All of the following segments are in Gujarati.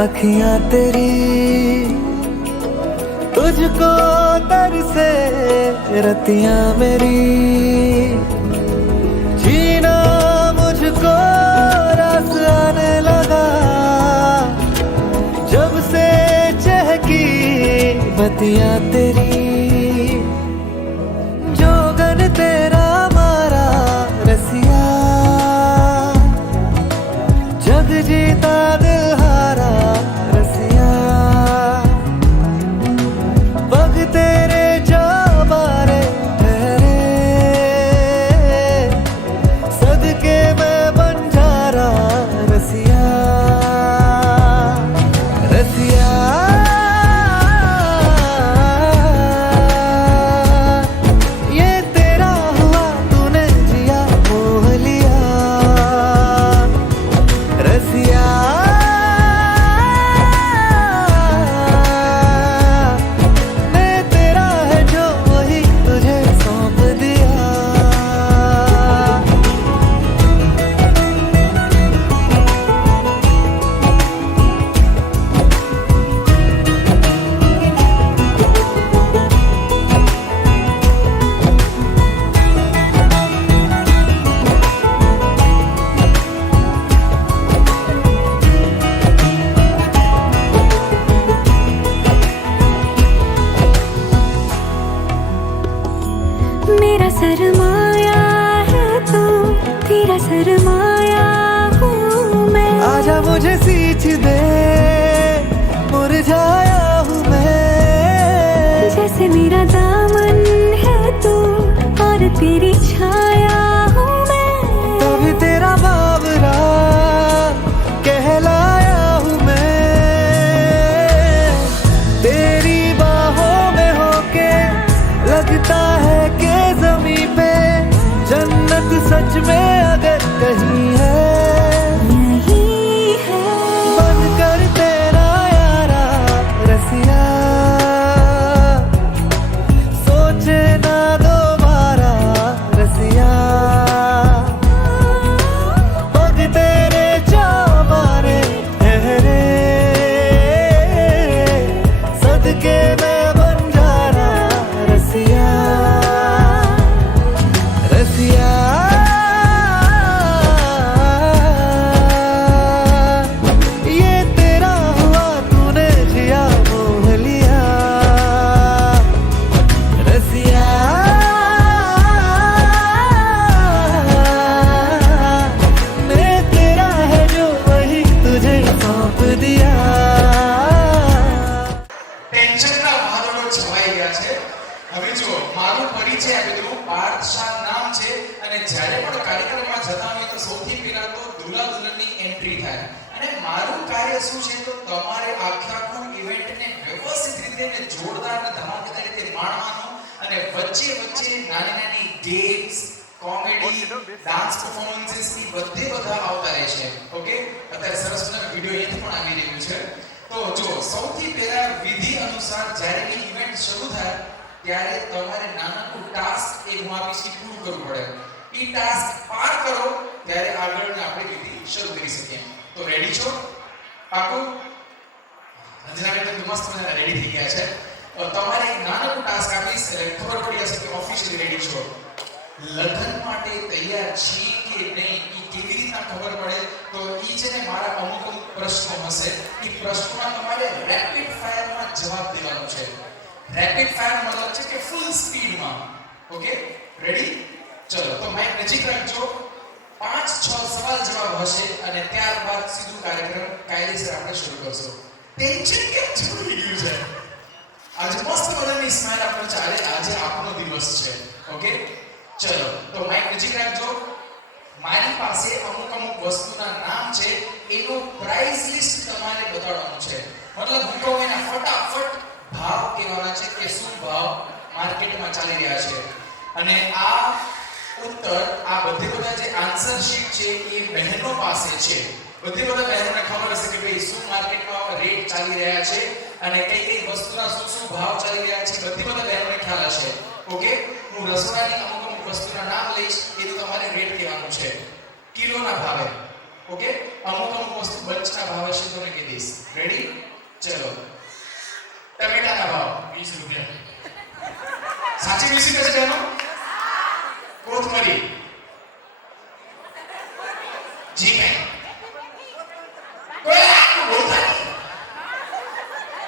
अखियां तेरी तुझको तरसे रतियां मेरी जीना मुझको रस आने लगा जब से चहकी बतियां तेरी जोगन तेरा मारा रसिया जग जीता दिल हारा रसिया पग तेरे जा मारे ठहरे सदके मैं बंजारा रसिया रसिया ये तेरा हुआ तूने जिया मोह लिया रसिया मैं तेरा है जो वही तुझे सौंप दिया मेरा सरमाया है तू, तेरा सरमाया हूँ मैं। आजा मुझे सींच दे मुरझाया हूँ मैं जैसे मेरा दामन है तू और तेरी छाया हूँ मैं। तभी तेरा बावरा कहलाया हूँ मैं तेरी बाहों में होके लगता है कि जमीन पे जन्नत सच में अगर कहीं है यही है बन कर तेरा यारा रसिया सोचे ना दोबारा रसिया पग तेरे जा मारे ठहरे सदके मैं बंजारा रसिया रसिया ये तेरा हुआ तूने जिया मोह लिया रसिया मैं तेरा है जो वही तुझे सौंप दिया ટેન્શનના વાદળો છવાઈ ગયા છે. હવે જો મારું પરિચય આપી દઉં. પાર્થ શાહ નામ છે અને જ્યારે પણ કાર્યક્રમમાં જતા હોય તો સૌથી પહેલા તો દુલ્હા દુલ્હનની એન્ટ્રી થાય અને મારું કાર્ય શું છે તો તમારે આખું ઇવેન્ટને વ્યવસ્થિત રીતે અને જોરદાર અને ધમાકેદાર રીતે માણવાનું અને વચ્ચે વચ્ચે નાની નાની ગેમ્સ કોમેડી ડાન્સ પરફોર્મન્સીસ ની બધા આવતા રહે છે. ઓકે, અત્યારે સરસ મજાનો વિડિયો અહીંથી પણ આવી રહ્યું છે. તો જો સૌથી પહેલા વિધિ અનુસાર જ્યારે બી ઇવેન્ટ શરૂ થાય ત્યારે તમારે નાનું ટાસ્ક એક હું આપીશ કે પૂરું કરવું પડે. એ ટાસ્ક પાર કરો ત્યારે આગળની આપણે વિધિ શરૂ કરી શકીએ. તો રેડી છો? પાકું? અંજનાબેન તો મસ્ત મજાના રેડી થઈ ગયા છે. તો તમારે એક નાનું ટાસ્ક આપીશ એટલે ખબર પડી જશે કે ઓફિશિયલી રેડી છો. લગ્ન માટે તૈયાર છીએ કે નહીં એ કેવી રીતના ખબર પડે તો ઈ છે ને મારા અમુક પ્રશ્નો હશે. એ પ્રશ્નોના તમારે રેપિડ ફાયરમાં જવાબ દેવાનો છે. રેપિડ ફાયર મતલબ છે કે ફૂલ સ્પીડમાં. Okay, ready? ચલો તો માઈક નજીક રાખજો. 5-6 સવાલ જવાબ હશે અને ત્યારબાદ સીધું કાર્યક્રમ કાયદેસર આપણે શરૂ કરશું. ટેન્શન કેમ છોડી ગયું છે? આજે મસ્ત મજાની સ્માઈલ આપણો ચાલે. આજે આપણો દિવસ છે. ઓકે, ચલો તો માઈક નજીક રાખજો. મારી પાસે અમુક વસ્તુના નામ છે એનું પ્રાઇસ લિસ્ટ તમારે બતાવવાનું છે. મતલબ હું કહું એના ફટાફટ ભાવ કહેવાના છે કે શું ભાવ માર્કેટમાં ચાલી રહ્યા છે. અને આ ઉત્તર આ બધા જે આન્સર શીટ છે એ બહેનો પાસે છે. બધા બહેનોને ખબર હશે કે ભાઈ શું માર્કેટમાં રેટ ચાલી રહ્યા છે અને કઈ વસ્તુના શું ભાવ ચાલી રહ્યા છે. બધા બહેનોને ખ્યાલ હશે. ઓકે, હું રસોડાની અમુક વસ્તુના નામ લઈશ એ તો તમારે રેટ કહેવાનું છે કિલોના ભાવે. ઓકે અમુક વસ્તુ બચના ભાવ હશે તો મેં કહી દઈશ રેડી ચલો ટમેટાના ભાવ 20 રૂપિયા સાચી 20 રૂપિયા છે એનો કોથમરી જી કઈ કોઈ આટલું બોલતા નહીં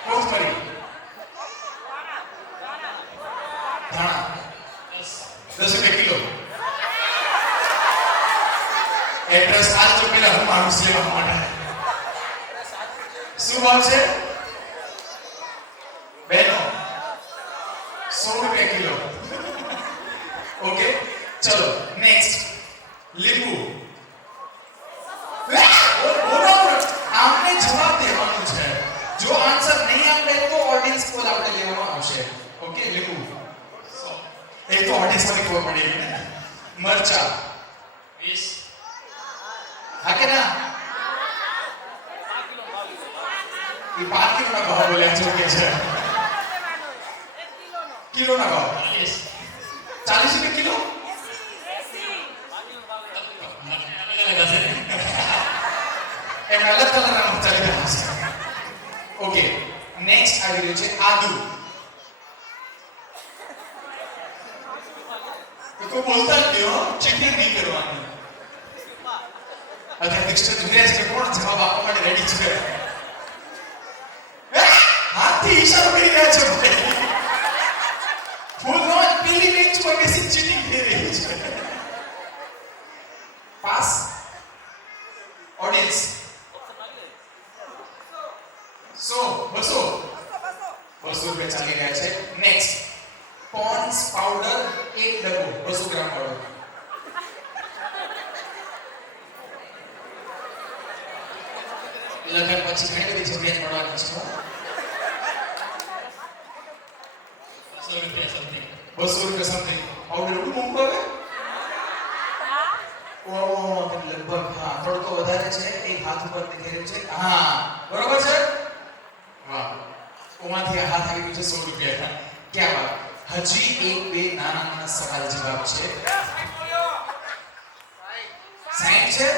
કોથમરી ધાણા 10 રૂપિયા કિલો એડ્રેસ આજ તો પેલા હું મારું સેવા માટે શું ભાવ છે બેનો 100 રૂપિયા કિલો ઓકે ચલો નેક્સ્ટ લીંબુ આમને જવાબ દેવાનો છે જો આન્સર નહીં આપે તો ઓડિયન્સ કોલ આપણે લેવામાં આવશે ઓકે લીંબુ એક તો ઓડિયન્સ માં ખબર પડી ને મરચા 20 હા કે ના એ 5 કિલો ના ભાવ બોલ્યા છે કે છે કિલો ના ભાવ 40 રૂપિયા કિલો એમ અલગ કલરના મરચા લીધા હશે ઓકે નેક્સ્ટ આવી રહ્યું છે આદુ તો બોલતા જ નહીં ચીટિંગ નહીં કરવાની અત્યારે ડિક્શનરી જોઈએ છે કોણ જવાબ આપવા માટે રેડી છે હાથથી ઈશારો કરી રહ્યા છે ભાઈ ફૂલ નો પેલી બેન્ચ પર બેસી ચીટિંગ થઈ રહી છે પાસ ઓડિયન્સ 200 રૂપિયા ચાલી રહ્યા છે નેક્સ્ટ પોન્ડ્સ પાવડર 1 ડબ્બો 200 ગ્રામ વાળો લગન પછી ઘણી બધી જગ્યાએ મળવાની છે 200 રૂપિયા સમથિંગ પાવડર એટલું મોંઘું આવે લગભગ હા થોડું વધારે છે એક હાથ ઉપર દેખાઈ રહ્યું છે હા બરોબર છે વાહ ઓમાંથી હાથ આવી ગયું છે 100 રૂપિયા ક્યાં વાત હજી એક બે નાના સવાલ જવાબ છે સાઈન છે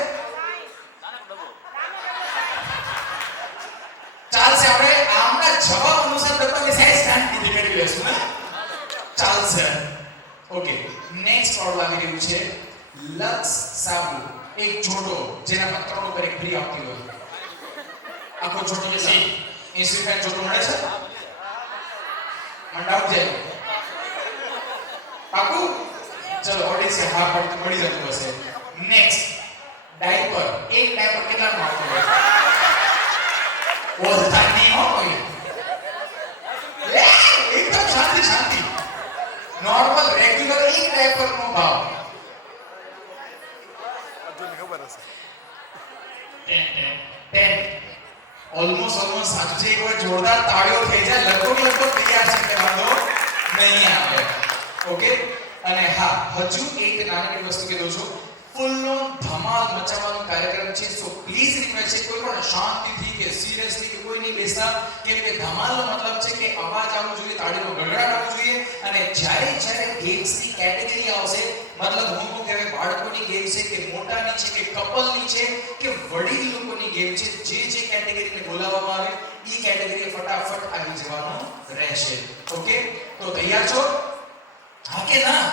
ચાલશે આપણે આમના જવાબ અનુસાર ડબ્બાની સાઈઝ શાંતિ દેખાડી લેશું ને ચાલશે ઓકે નેક્સ્ટ ઓર્ડર આવી રહ્યું છે લક્સ સાબુ એક જોડો જેનામાં 3 ઉપર એક ફ્રી આપતી હોય આખો જોડો છે 80 રૂપિયા જોડો મળે છે મંડાવ જાય પાકું ચલો ઓડિયન્સ હા પડતું મળી જતું હશે નેક્સ્ટ ડાયપર એક ડાયપર કેટલાનો આવતો હોય ઓળતા નહીં હોય એકદમ શાંતિ નોર્મલ રેગ્યુલર એક ડાયપર નો ભાવ ઓલમોસ્ટ સાચે એક વાર જોરદાર તાળીઓ થઈ જાય લગભગ તૈયાર છે કે વાંધો નહીં આવે ઓકે અને હા હજુ એક નાની વસ્તુ કહી દઉં છું ફૂલનો ધમાલ મચાવવાનો કાર્યક્રમ છે સો પ્લીઝ રિક્વેસ્ટ છે કોઈ પણ શાંતિથી કે સિરિયસલી કે કોઈ નહીં બેસતા કેમ કે ધમાલનો મતલબ છે કે અવાજ આવવો જોઈએ તાળીનો ગડગડાટ આવવો જોઈએ અને જ્યારે ગેમ્સની કેટેગરી આવશે મતલબ હું કહેવાય બાળકોની ગેમ છે કે મોટાની છે કે કપલની છે કે વડીલ લોકોની ગેમ છે જે કેટેગરીને બોલાવવામાં આવે એ કેટેગરી ફટાફટ આવી જવાનું રહેશે ઓકે તો તૈયાર છો હા કે ના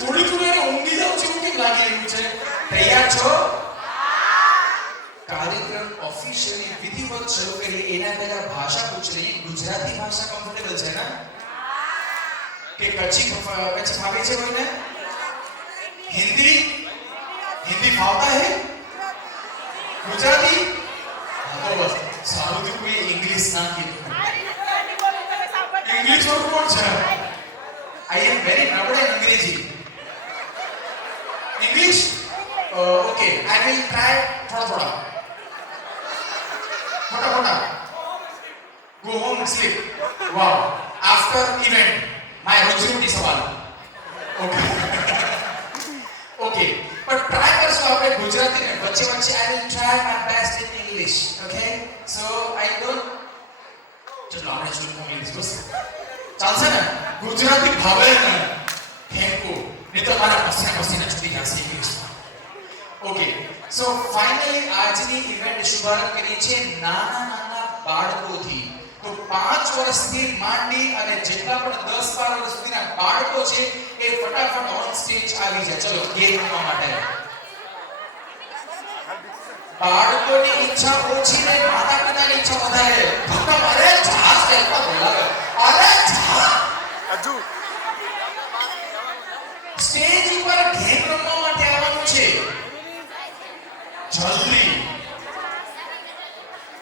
થોડી એને ઊંઘી જાવ છે એવું કેમ લાગી રહ્યું છે તૈયાર છો કાર્યક્રમ ઓફિશિયલી વિધિવત શરૂ કરીએ એના પહેલા ભાષા પૂછ લઈએ ગુજરાતી ભાષા કમ્ફર્ટેબલ છે ને કે કચ્છી ફાવે છે કોઈને हिंदी फावता है गुजराती तो बस सारू तो कोई इंग्लिश ना कीधું इंग्लिश और कोण છે आई एम वेरी नबड़े in अंग्रेजी English okay I will try थोड़ा go home and sleep wow after event my routine सवाल ओके ओके but try કરશો આપણે ગુજરાતી ને વચ્ચે I will try my best in English okay so I don't ચલો આપણે શરૂ કરીએ બસ ચાલશે ને ગુજરાતી ભાવે ને ફેંકો નહીં તો મારા પસીના છૂટી જશે ઇંગ્લિશ ઓકે સો ફાઇનલી આજની ઇવેન્ટ શુભારંભ કરીએ છીએ નાના નાના બાળકોથી. તો 5 વર્ષથી માંડી અને જેટલા પણ 10-12 વર્ષ સુધીના બાળકો છે એ ફટાફટ ઓન સ્ટેજ આવી જાય. ચલો ગેમ રમવા માટે. બાળકોની ઈચ્છા ઓછી ને માતા પિતાની ઈચ્છા વધારે. ભક્કમ અરે છાસ લેતા બોલાવે. અરે છા અજુ સ્ટેજ ઉપર ગેમ રમવા માટે આવવાનું છે. જલ્દી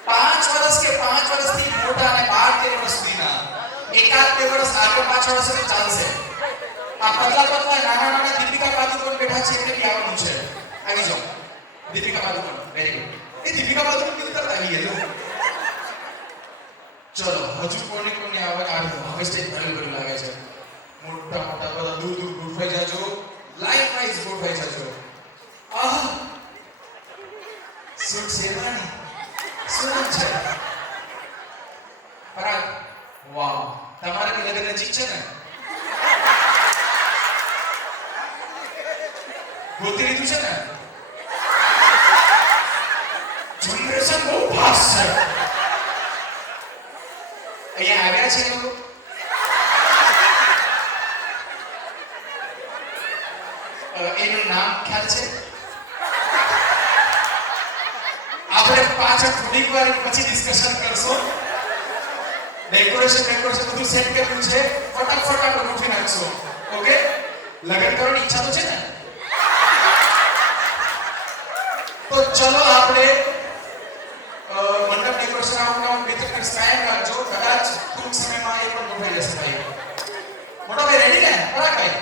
5 વર્ષ કે 5 વર્ષથી મોટા અને 12-13 વર્ષ સુધીના. એકાદ બે વર્ષ આગળ પાછળ હશે તો ચાલશે. આ પતલા પતલા નાના નાના દીપિકા પાદુકોણ બેઠા છે એટલે બી આવવાનું છે. આવી જાઓ દીપિકા પાદુકોણ. Very good. એ દીપિકા પાદુકોણ કીધું તરત આવી ગયો. ચલો હજુ કોને કોને આવે હવે સ્ટેજ ભરેલું લાગે છે. મોટા મોટા બધા દૂર દૂર ગોઠવાઈ જાજો. લાઈન વાઇઝ ગોઠવાઈ જાજો. આહ સુખ સેવાની શું છે પરાગ. વાવ તમારે કે લગન નજીક છે ને? ગોતી લીધું છે ને? જનરેશન બહુ ફાસ્ટ છે. અહીંયા આવ્યા છે લોકો. એનું નામ ખ્યાલ છે? આપણે પાછળ થોડીક વાર પછી ડિસ્કશન કરશું. ડેકોરેશન બધું સેટ કર્યું છે. ફટાફટ આપણે ગોઠવી નાખશું. ઓકે લગન કરવાની ઈચ્છા તો છે ને? તો ચલો આપણે મંડપ ડેકોરેશન આઉટકામ 2-3 મિનિટ કાયમ રાખજો. કદાચ ટૂંક સમયમાં એ પણ ગોઠવાઈ જશે ભાઈ. મોટા ભાઈ રેડી ને? પરાગ ભાઈ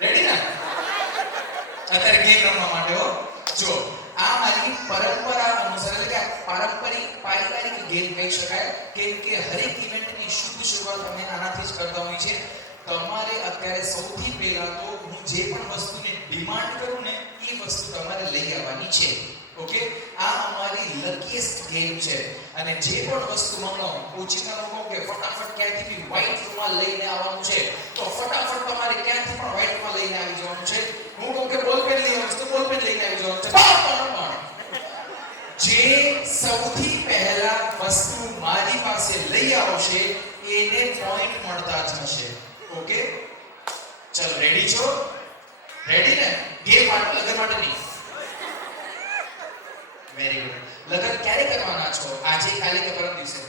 રેડી ને? અત્યારે ગેમ રમવા માટે હો. જો આ મારી પરંપરા અનુસાર એટલે કે પારંપરિક પારિવારિક ગેમ કહી શકાય. કેમ કે હરેક ઇવેન્ટની શુભ શરૂઆત અમે આનાથી જ કરતા હોઈએ છીએ. તમારે અત્યારે સૌથી પહેલા તો હું જે પણ વસ્તુની ડિમાન્ડ કરું ને એ વસ્તુ તમારે લઈ આવવાની છે. ઓકે આ અમારી લકીએસ્ટ ગેમ છે. અને જે પણ વસ્તુ મંગાવો ઓછીના લોકો કે ફટાફટ ક્યાંથી બી વ્હાઈટ રૂમાલ લઈને આવવાનું છે તો ફટાફટ તમારે ક્યાંથી પણ વ્હાઈટ રૂમાલ લઈને આવી જવાનું છે. હું કહું કે બોલપેન લઈ આવવાનું તો બોલપેન લઈને આવી જવાનું છે. જે સૌથી પહેલા વસ્તુ મારી પાસે લઈ આવશે એને પોઈન્ટ મળતા જશે. ઓકે ચલ રેડી છો? રેડી ને? ગેમ માટે લગન માટે નહીં. Very good. લગન ક્યારે કરવાના છો? આજે કાલે કે પરમ દિવસે?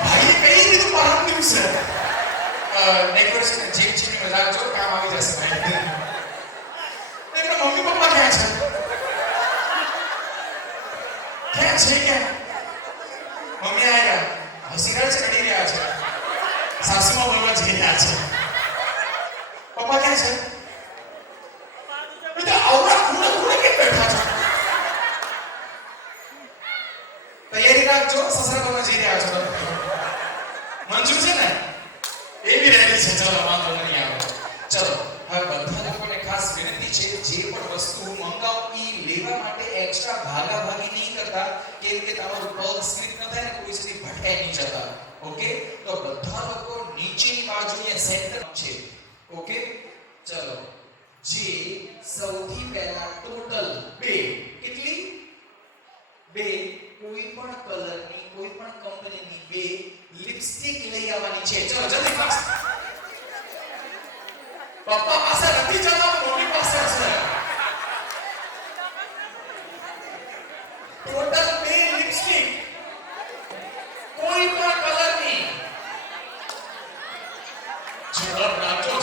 ભાઈ કઈ રીતે પરમ દિવસે? ડેકોરેશન જીમ જીમ મજાક જો કામ આવી જશે ભાઈ. એમના મમ્મી પપ્પા ક્યાં છે? ક્યાં છે કે મમ્મી આવ્યા હસી રહ્યા છે રડી રહ્યા છે સાસુમાં બોલવા જઈ રહ્યા છે. પપ્પા ક્યાં છે? બેટા આવડા ખૂણે ખૂણે કેમ બેઠા છો? તૈયારી રાખજો સસરા બોલવા જઈ રહ્યા છો તમે. મંજૂર છે ને? એ બી રેડી છે. ચલો વાંધો નહીં આવે. ચલો હવે બધા લોકોને ખાસ વિનંતી છે જે પણ વસ્તુ મંગાવો ઈ લેવા માટે એક્સ્ટ્રા ભાગાભાગી નહીં કરતા. કેમ કે તમારું પગ સ્લીપ ન થાય ને કોઈ સુધી ભટકાઈ નહીં જતા. ઓકે તો બધા લોકો નીચેની બાજુએ સેન્ટર છે. ઓકે ચલો જે સૌથી પહેલા ટોટલ 2 કેટલી 2 કોઈ પણ કલરની કોઈ પણ કંપનીની 2 લિપસ્ટિક લઈ આવવાની છે. ચલો જલ્દી ફાસ્ટ. પપ્પા પાસે નથી જતા મમ્મી પાસે છે. ટોટલ 2 લિપસ્ટિક કોઈ પણ કલરની. ઝડપ રાખજો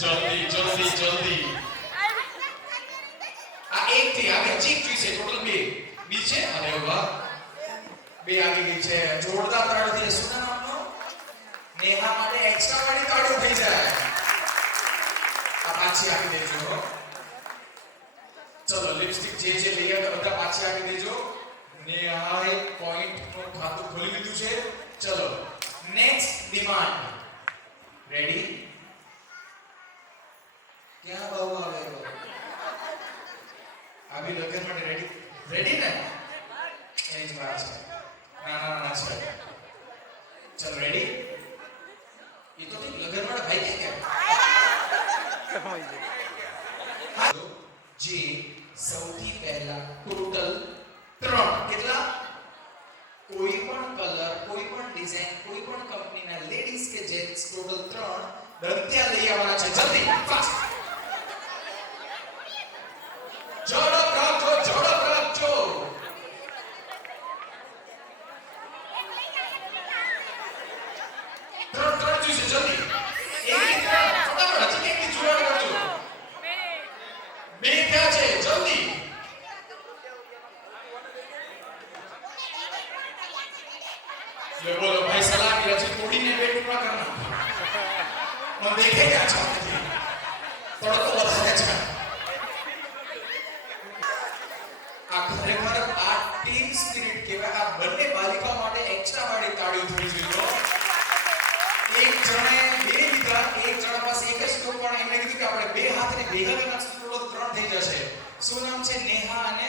જલ્દી જલ્દી જલ્દી. આ એક થી આ ચીક જોઈશે. ટોટલ 2 બી છે. અરે વાહ 2 આવી ગઈ છે. જોરદાર તાળીઓ. શું નામનો? નેહા માટે એક્સ્ટ્રા વાળી તાળીઓ થઈ જાય. આ પાછી આપી દેજો. ચલો લિપસ્ટિક જે જે લઈ આવ્યા બધા પાછી આપી દેજો. નેહા એક પોઈન્ટ નું ખાતું ખોલી લીધું છે. ચલો નેક્સ્ટ ડિમાન્ડ. રેડી? ક્યાં બહુ આવે તો આવી લગન માટે રેડી? રેડી ને? એ જ વાત છે. ના છે. ચલો રેડી? એ તો ઠીક લગન માટે ભાઈ કે પણ કંપનીના લેડીઝ કે જેન્ટ્સ ટોટલ 3 દંત્યા લઈ આવવાના છે. જલ્દી ફાસ્ટ ઝડપ રાખજો. ત્રણ જોઈશે. જલ્દી એક ફટાફટ હજી એક જોડાણ કરજો. બે ક્યાં છે? જલ્દી લે બોલો ભાઈ. સલામી હજી તોડીને બે ટુકડા કરના. મને દેખે ક્યાં છે નથી. તડકો વધારે છે. આ ખરેખર આ ટીમ સ્પિરિટ કહેવાય. આ બંને બાલિકાઓ માટે એક્સ્ટ્રા વાળી તાળીઓ થવી જોઈએ. એક જણે બે લીધા, એક જણા પાસે એક જ સ્કોપ, પણ એમણે કીધું કે આપણે બે હાથને ભેગા કરીને ટોટલ 3 થઈ જશે. શું નામ છે? નેહા અને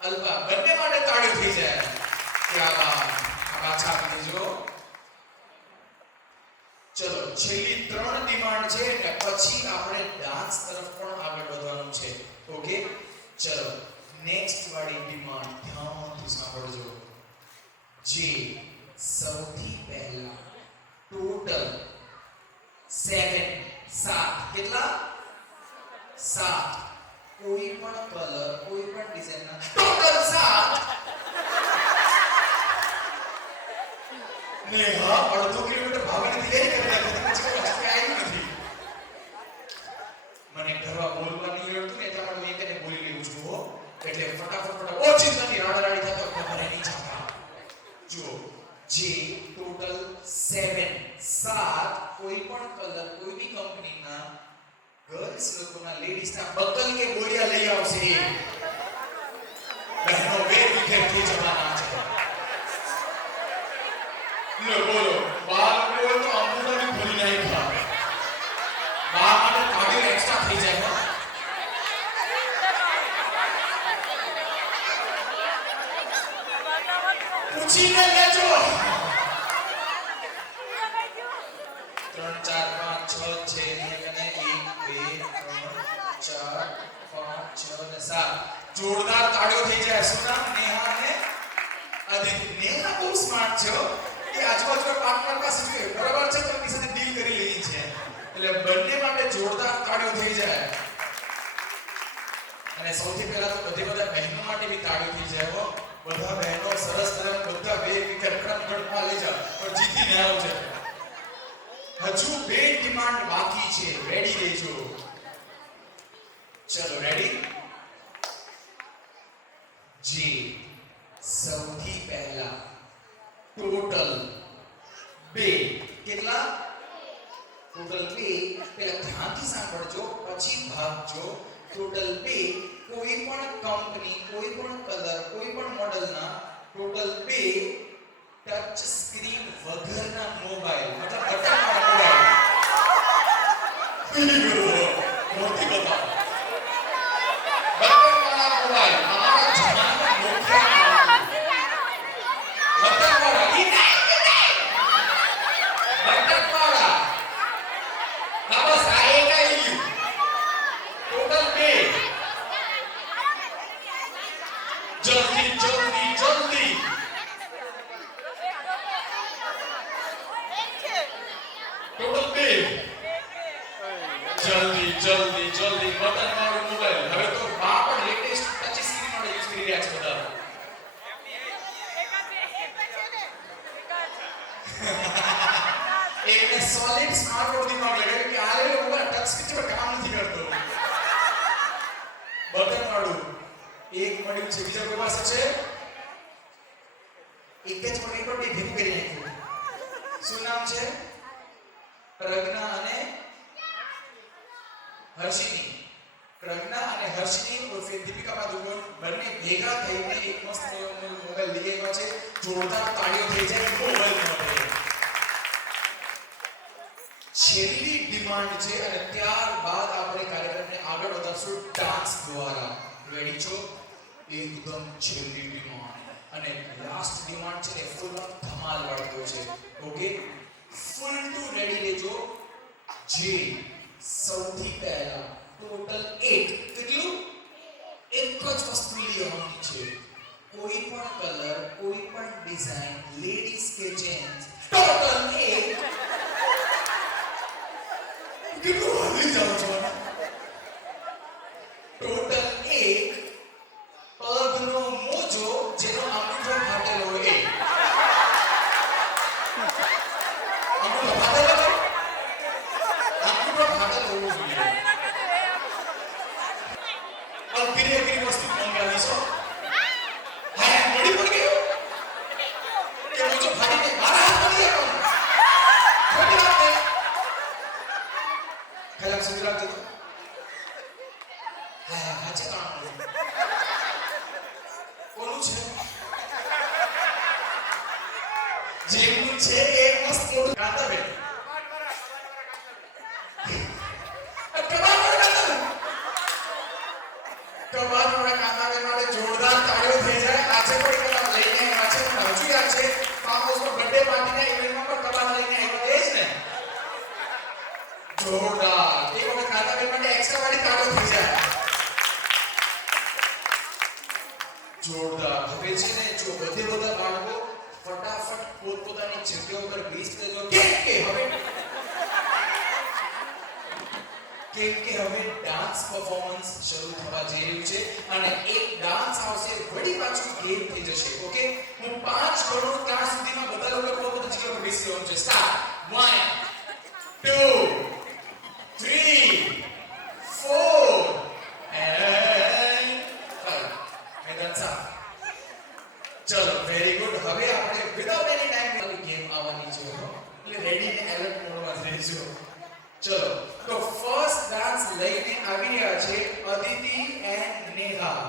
અલ્પા. બંને માટે તાળીઓ થઈ જાય. ક્યાં વાત. આ પાછા આપી દેજો. ચલો છેલ્લી 3 ડિમાન્ડ છે ને પછી આપણે ડાન્સ તરફ પણ આગળ વધવાનું છે. ઓકે ચલો નેક્સ્ટ વાળી ડિમાન્ડ ધ્યાનથી સાંભળજો. જે સૌથી પહેલા ટોટલ 7 કેટલા 7 કોઈ પણ કલર કોઈ પણ ડિઝાઇનના ટોટલ 7 ને હા અડધો કિલોમીટર ભાવીને તૈયારી કરી નાખી. પછી આવ્યું નથી. મને ઘરવા બોલવા નહીં આવડતું ને એટલા માટે એકને બોલી લેવું છું. હો એટલે ફટાફટ ઓછી થતી રાડારાડી થતો ખબર નહીં ચાલતા. જુઓ જે ટોટલ 7 કોઈ પણ કલર કોઈ બી કંપનીના ગર્લ્સ લોકોના લેડીઝના બકલ કે બોલિયા લઈ આવશે. બહેનો વેર વિખેર થઈ જવાના છે. લો બોલો બાલ કોઈ તો અંગૂઠાની ખોલી નાખ્યા. બાલ માટે કાઢી એક્સ્ટ્રા થઈ જાય. પૂછીને લેજો. 3 4 5 6 છે અને 1 2 3 4 5 6 અને 7 જોરદાર તાળીઓ થઈ જાય. શું નામ? નેહા અને અદિતિ. નેહા બહુ સ્માર્ટ છે. એ આજુબાજુના પાર્ટનર પાસે જોઈએ બરાબર છે તો એની સાથે ડીલ કરી લેવી છે. એટલે બંને માટે જોરદાર તાળીઓ થઈ જાય. અને સૌથી પહેલા તો બધા બહેનો માટે બી તાળીઓ થઈ જાય. હો બધા બહેનો સરસ તરફ બધા બે વિકેટ ક્રમગઢમાં લઈ જાવ પણ જીતીને આવજો. હજુ 2 ડિમાન્ડ બાકી છે. રેડી રહેજો. ચલો રેડી. જે સૌથી પહેલા ટોટલ 2 કેટલા ટોટલ 2 પહેલા ધ્યાનથી સાંભળજો પછી ભાગજો. ટોટલ 2 કોઈ પણ કંપની કોઈ પણ કલર કોઈ પણ મોડલના ટોટલ 2 ટચ સ્ક્રીન વગરના મોબાઈલ મતલબ બટનવાળા મોબાઈલ. મોટી બતાવો. બટનવાળા મોબાઈલ અમારા જમાનામાં નોકિયા બટનવાળા બટનવાળા. હા બસ આ એક આવી ગયું. ટોટલ 2 જલ્દી ટોટલ 2 જલ્દી બટન વાળો મોબાઈલ. હવે તો બા પણ લેટેસ્ટ ટચ સ્ક્રીન વાળો યુઝ કરી રહ્યા છે બધા. એને સોલિડ સ્માર્ટ બોર્ડ દિમાગ લગાવ્યું કે આ લેલો મોબાઈલ ટચ સ્ક્રીન પર કામ નથી કરતો. બટન વાળું એક મળ્યું છે. બીજા કોઈ પાસે છે? એક જ મળી પર બે ભેગું કરી નાખ્યું. શું નામ છે? પ્રજ્ઞા અને હર્ષિની. પ્રજ્ઞા અને હર્ષિની ઉર્ફે દીપિકા પાદુકોણ બંને ભેગા થઈને એક મસ્ત મોબાઈલ લઈ આવ્યા છે. જોરદાર તાળીઓ થઈ જાય મોબાઈલ માટે. છેલ્લી ડિમાન્ડ છે અને ત્યારબાદ આપણે કાર્યક્રમને આગળ વધારશું ડાન્સ દ્વારા. રેડી છો? એકદમ છેલ્લી ડિમાન્ડ અને લાસ્ટ ડિમાન્ડ છે ફૂલ ધમાલ વાળો છે. ઓકે ફૂલ ટુ રેડી લેજો. જે સૌથી પહેલા ટોટલ 8 કેટલું એક જ વસ્તુ લેવાની છે. કોઈ પણ કલર કોઈ પણ ડિઝાઇન લેડીઝ કે જેન્ટ્સ ટોટલ જાઓ છો ટોટલ એક પગનો મોજો જેનો અંગૂઠો ફાટેલો હોય અંગૂઠો ફાટેલો હોય અંગૂઠો ફાટેલો હોવો જોઈએ અઘરી અઘરી વસ્તુ મંગાવી છો હા મળી પડી ગયો કે મોજો ફાટીને મારા હાથ પડી ગયો ખોટી વાત નહીં કલાક સુધી રાખજો તો હા હાચે કામ કોનું છે જેમનું છે એક મસ્ત મોટું કાંતા બેન કબાટવાળા કાંતા બેન માટે જોરદાર તાળીઓ થઈ જાય આજે પણ કબાટ લઈને આવ્યા છે પણ હજુ યાદ છે ફાર્મ હાઉસમાં બર્થડે પાર્ટીના ઇવેન્ટમાં પણ કબાટ લઈને આવ્યા એ જ ને જોરદાર એક વખત કાંતા બેન માટે એક્સ્ટ્રા વાળી તાળીઓ થઈ જાય જોરદાર હવે છે ને જો બધે બધા બાળકો ફટાફટ પોતપોતાની જગ્યાઓ પર બેસી જજો કેમ કે હવે ડાન્સ પરફોર્મન્સ શરૂ થવા જઈ રહ્યું છે અને એક ડાન્સ આવશે વળી પાછું ગેમ થઈ જશે ઓકે હું 5 કરોડ ત્યાં સુધીમાં બધા લોકો પોતપોતાની જગ્યા પર બેસી જવાનું છે સ્ટાર્ટ 1 2 3 4 and 5 મેદાન સાફ ચલો વેરી ગુડ હવે આપણે વિધાઉટ એની ટાઈમ વાળી ગેમ આવવાની છે એટલે રેડી ને એલર્ટ મોડમાં રહીશું ચલો તો ફર્સ્ટ ડાન્સ લઈને આવી રહ્યા છે અદિતિ એન્ડ નેહા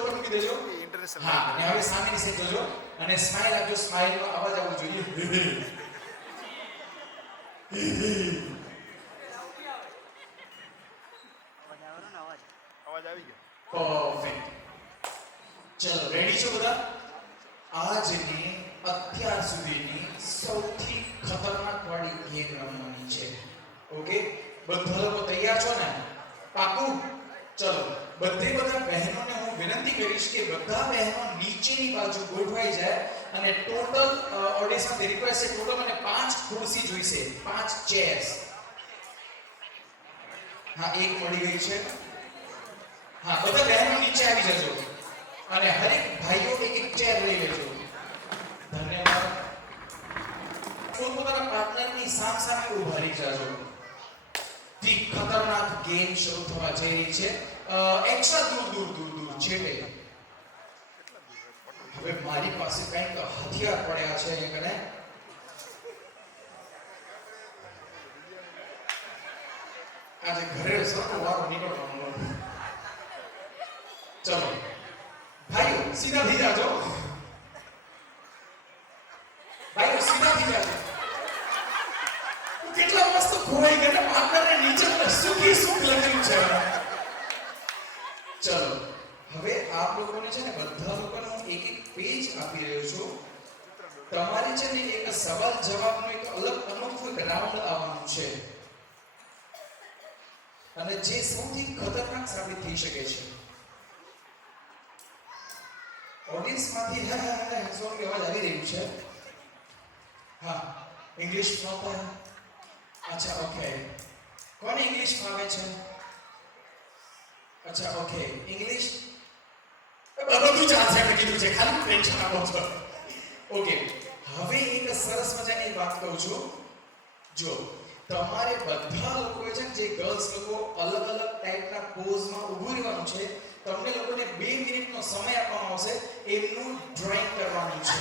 ઉપર મૂકી દેજો. હા, અને હવે સામેની સાઈડ જોજો અને સ્માઈલ આપજો. સ્માઈલનો અવાજ આવવો જોઈએ. અવાજ આવી ગયો. પરફેક્ટ. ચલો રેડી છો બધા? આજની અત્યાર સુધીની સૌથી ખતરનાક વાળી ગેમ રમવાની છે. ઓકે, બધા લોકો તૈયાર છો ને? પાકું? ચલો, બધા બહેનોને હું વિનંતી કરીશ કે બધા બહેનો નીચેની બાજુ ગોઠવાઈ જાય અને ટોટલ ઓડિયન્સમાંથી રિક્વેસ્ટ છે ટોટલ મને 5 ખુરશી જોઈશે, 5 ચેર્સ. હા, એક મળી ગઈ છે. હા, બધા બહેનો નીચે આવી જજો અને હરેક ભાઈઓ એક ચેર લઈ લેજો. ધન્યવાદ. પોતાના પાર્ટનરની સામે ઉભા રહી જાજો. ધી ખતરનાક ગેમ શરૂ થવા જઈ રહી છે. એક્સ્ટ્રા દૂર છેટે. હવે મારી પાસે કંઈક હથિયાર પડ્યા છે એ કને. આજે ઘરે સરખો વારો નીકળવાનો. ચલો ભાઈઓ સીધા થઈ જાજો. ભાઈઓ સીધા થઈ જાજો. કેટલા મસ્ત ખોવાઈ ગયા. પાર્ટનરને નીચે સુખી સુખ લખેલું છે. ચલો હવે આપ લોકોને છે ને બધા લોકોને હું એક પેજ આપી રહ્યો છું. તમારે છે ને એક સવાલ જવાબનો એક અલગ અનોખો એક રાઉન્ડ આવવાનું છે અને જે સૌથી ખતરનાક સાબિત થઈ શકે છે. ઓડિયન્સમાંથી સોંગ અવાજ આવી રહ્યું છે. હા, ઇંગ્લિશ ફાવતા? અચ્છા, ઓકે. કોને ઇંગ્લિશ ફાવે છે? અચ્છા, ઓકે. ઇંગ્લિશ બધું ચાલશે. આપણે કીધું છે, ખાલી ટેન્શન આપો છો. ઓકે, હવે એક સરસ મજાની વાત કહું છું. જો તમારે બધા લોકોએ છે જે ગર્લ્સ લોકો અલગ અલગ ટાઈપના પોઝમાં ઊભું રહેવાનું છે. તમને લોકોને 2 મિનિટનો સમય આપવામાં આવશે. એમનું ડ્રોઈંગ કરવાનું છે.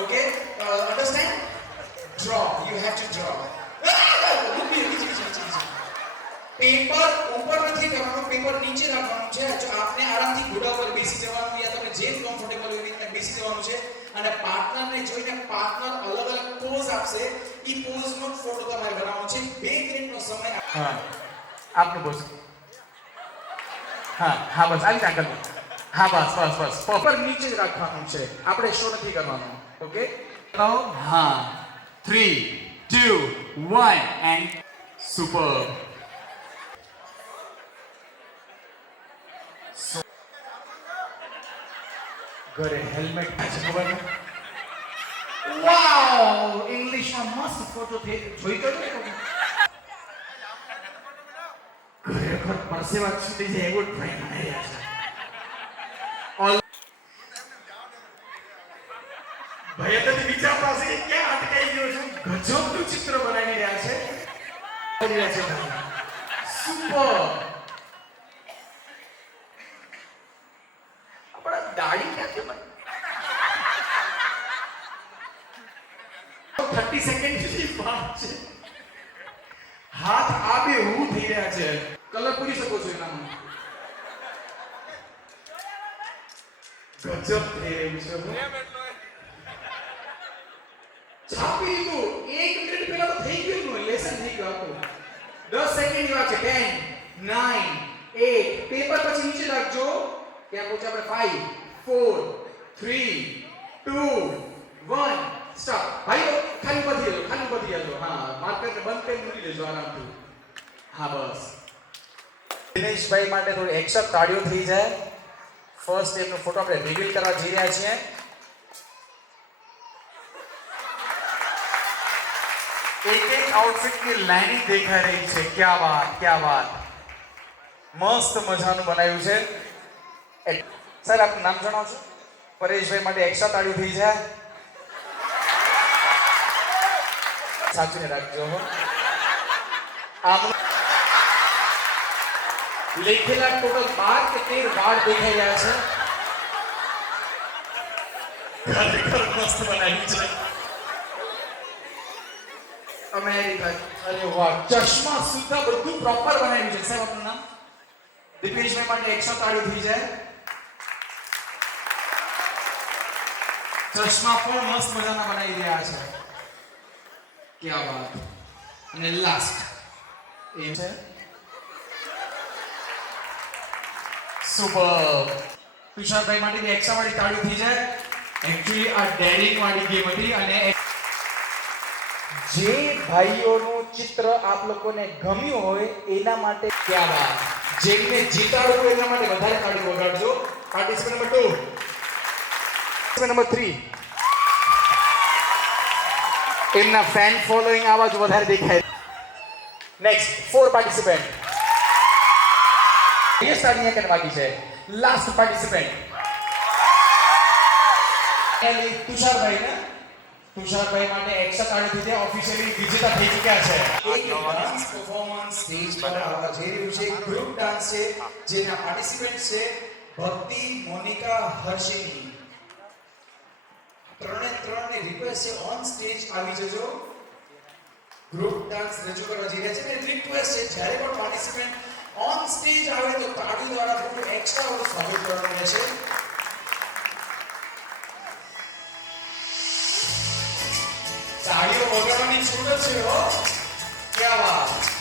Okay, understand? Draw. You have to draw. Paper ઉપર નથી કરવાનું, પેપર નીચે રાખવાનું છે. જો આપને આરામથી ઘોડા પર બેસી જવાનું યા તમને જેમ કમ્ફર્ટેબલ હોય રીતે બેસી જવાનું છે અને પાર્ટનરને જોઈને પાર્ટનર અલગ અલગ પોઝ આપશે. ઈ પોઝનો ફોટો તમારે બનાવવાનો છે. 2 મિનિટનો સમય. હા, આપનું બોસ. હા બસ આવી આગળ. હા બસ પેપર નીચે જ રાખવાનું છે. આપણે શો નથી કરવાનો. ઓકે, હા 3 2 1 એન્ડ સુપર. ઘરે હેલ્મેટ છે ખબર ને? વાવ, ઇંગ્લિશમાં મસ્ત ફોટો જોઈ તો ને. ખરેખર પરસેવા છૂટી જાય એવો ડ્રોઈંગ બનાવી રહ્યા છે. ભાઈ તો વિચાર પાસે ક્યાં અટકાઈ ગયો છું. ગજબનું ચિત્ર બનાવી રહ્યા છે. સુપર. આપણા દાઢી ક્યાંથી બની? 30 સેકન્ડ સુધી વાત છે. હાથ આ બે હું થઈ રહ્યા છે. કલર પૂરી શકો છો એનામાં. ગજબ થઈ રહ્યું છે. છાપી દીધું. 1 મિનિટ પહેલા તો થઈ ગયું નું લેસન થઈ ગયું આખું. 10 સેકન્ડ વાત છે. 10 9 8 પેપર પછી નીચે રાખજો. ક્યાં પહોંચે આપણે? 5 4 3 2 1 સ્ટોપ. ભાઈઓ ખાલી બધી જજો. હા, માર્કરને બંધ કરી મૂકી દેજો આરામથી. હા બસ. દિનેશભાઈ માટે થોડી એક્સ્ટ્રા તાળીઓ થઈ જાય. ફર્સ્ટ એમનો ફોટો આપણે રિવીલ કરવા જઈ રહ્યા છીએ. એક આઉટફિટની લાઇનિંગ દેખાઈ રહી છે. ક્યા વાત. મસ્ત મજાનું બનાવ્યું છે. સર આપનું નામ જણાવશો? પરેશભાઈ માટે એક્સ્ટ્રા તાળીઓ થઈ જાય. સાચવીને રાખજો. આમ લેખેલા ટોટલ 12 કે 13 વાળ દેખાઈ રહ્યા છે. ખરેખર મસ્ત બનાવ્યું છે. અમેરિકા. અરે વાહ, ચશ્મા સુદ્ધા બધું પ્રોપર બનાવ્યું છે. સાહેબ આપનું નામ? દીપેશભાઈ માટે 100 તાળી થઈ જાય. ચશ્મા પણ મસ્ત મજાના બનાવી રહ્યા છે. ક્યા વાત. અને લાસ્ટ એ છે સુપર. તુષારભાઈ માટે 100 વાળી તાળી થઈ જાય. એકચ્યુઅલી આ ડેરિંગ વાળી ગેમ હતી અને જે ભાઈઓનું ચિત્ર આપ લોકોને ગમ્યું હોય એના માટે ક્યા વાત. જેમને જીતાડવું હોય એના માટે વધારે તાળી વગાડજો. પાર્ટિસિપન્ટ નંબર 2, નંબર 3 એમના ફેન ફોલોઈંગ આવા જ વધારે દેખાય. Next 4 participant. ये साड़ियां करवाती है. लास्ट पार्टिसिपेंट તુષારભાઈ ને તુષારભાઈ માટે 100 તાળી થઈ જાય. ઓફિશિયલી વિજેતા થઈ ચૂક્યા છે. એક ડાન્સ પરફોર્મન્સ સ્ટેજ પર આવવા જઈ રહ્યું છે. ગ્રુપ ડાન્સ છે જેના પાર્ટિસિપન્ટ છે ભક્તિ, મોનિકા, હર્ષિની. ત્રણે ત્રણને રિક્વેસ્ટ છે ઓન સ્ટેજ આવી જજો. ગ્રુપ ડાન્સ રજૂ કરવા જઈ રહ્યા છે. અને રિક્વેસ્ટ છે જ્યારે પણ પાર્ટિસિપન્ટ ઓન સ્ટેજ આવે તો તાળી દ્વારા થોડું એક્સ્ટ્રા ઓર સ્વાગત કરવાનું રહેશે. તાળીઓ વગાડવાની છૂટ જ છે હો. ક્યા વાત.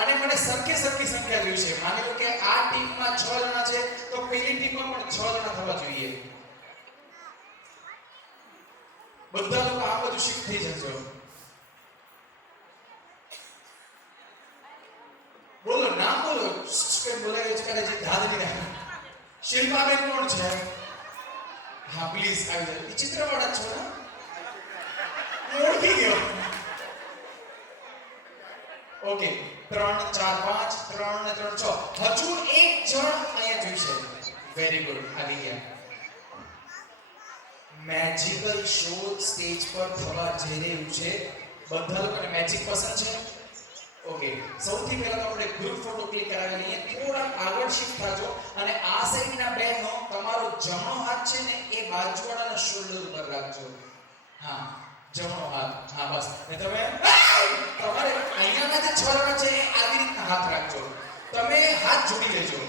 અને મને સરખી સંખ્યા જોઈએ છે. માની લો કે આ ટીમમાં 6 જણા છે તો પેલી ટીમમાં પણ 6 જણા થવા જોઈએ. બધા લોકો આ બાજુ શિફ્ટ થઈ જજો. બોલો નામ બોલો. સ્કેમ બોલાય છે કરે જે દાદની ના. શિલ્પાબેન કોણ છે? હા પ્લીઝ આવી જાઓ. વિચિત્રવાળા છો ને? ઓળખી ગયો. ઓકે 3 4 5 3 ને 3 6. હજુ એક જણ અહીંયા જોઈશે. વેરી ગુડ આવી ગયા. મેજિકલ શો સ્ટેજ પર થવા જઈ રહ્યું છે. બધા લોકોને મેજિક પસંદ છે? ઓકે સૌથી પહેલા તો આપણે ગ્રુપ ફોટો ક્લિક કરાવી લઈએ. થોડા આગળ શિફ્ટ થાજો અને આ સાઈડના બહેનો તમારો જમણો હાથ છે ને એ બાજુવાળાના શોલ્ડર ઉપર રાખજો. હા જમણો હાથ. હા બસ. ને તમે તમારે અહીંયાના જે 6 જણા છે એ આવી રીતના હાથ રાખજો. તમે હાથ જોડી લેજો.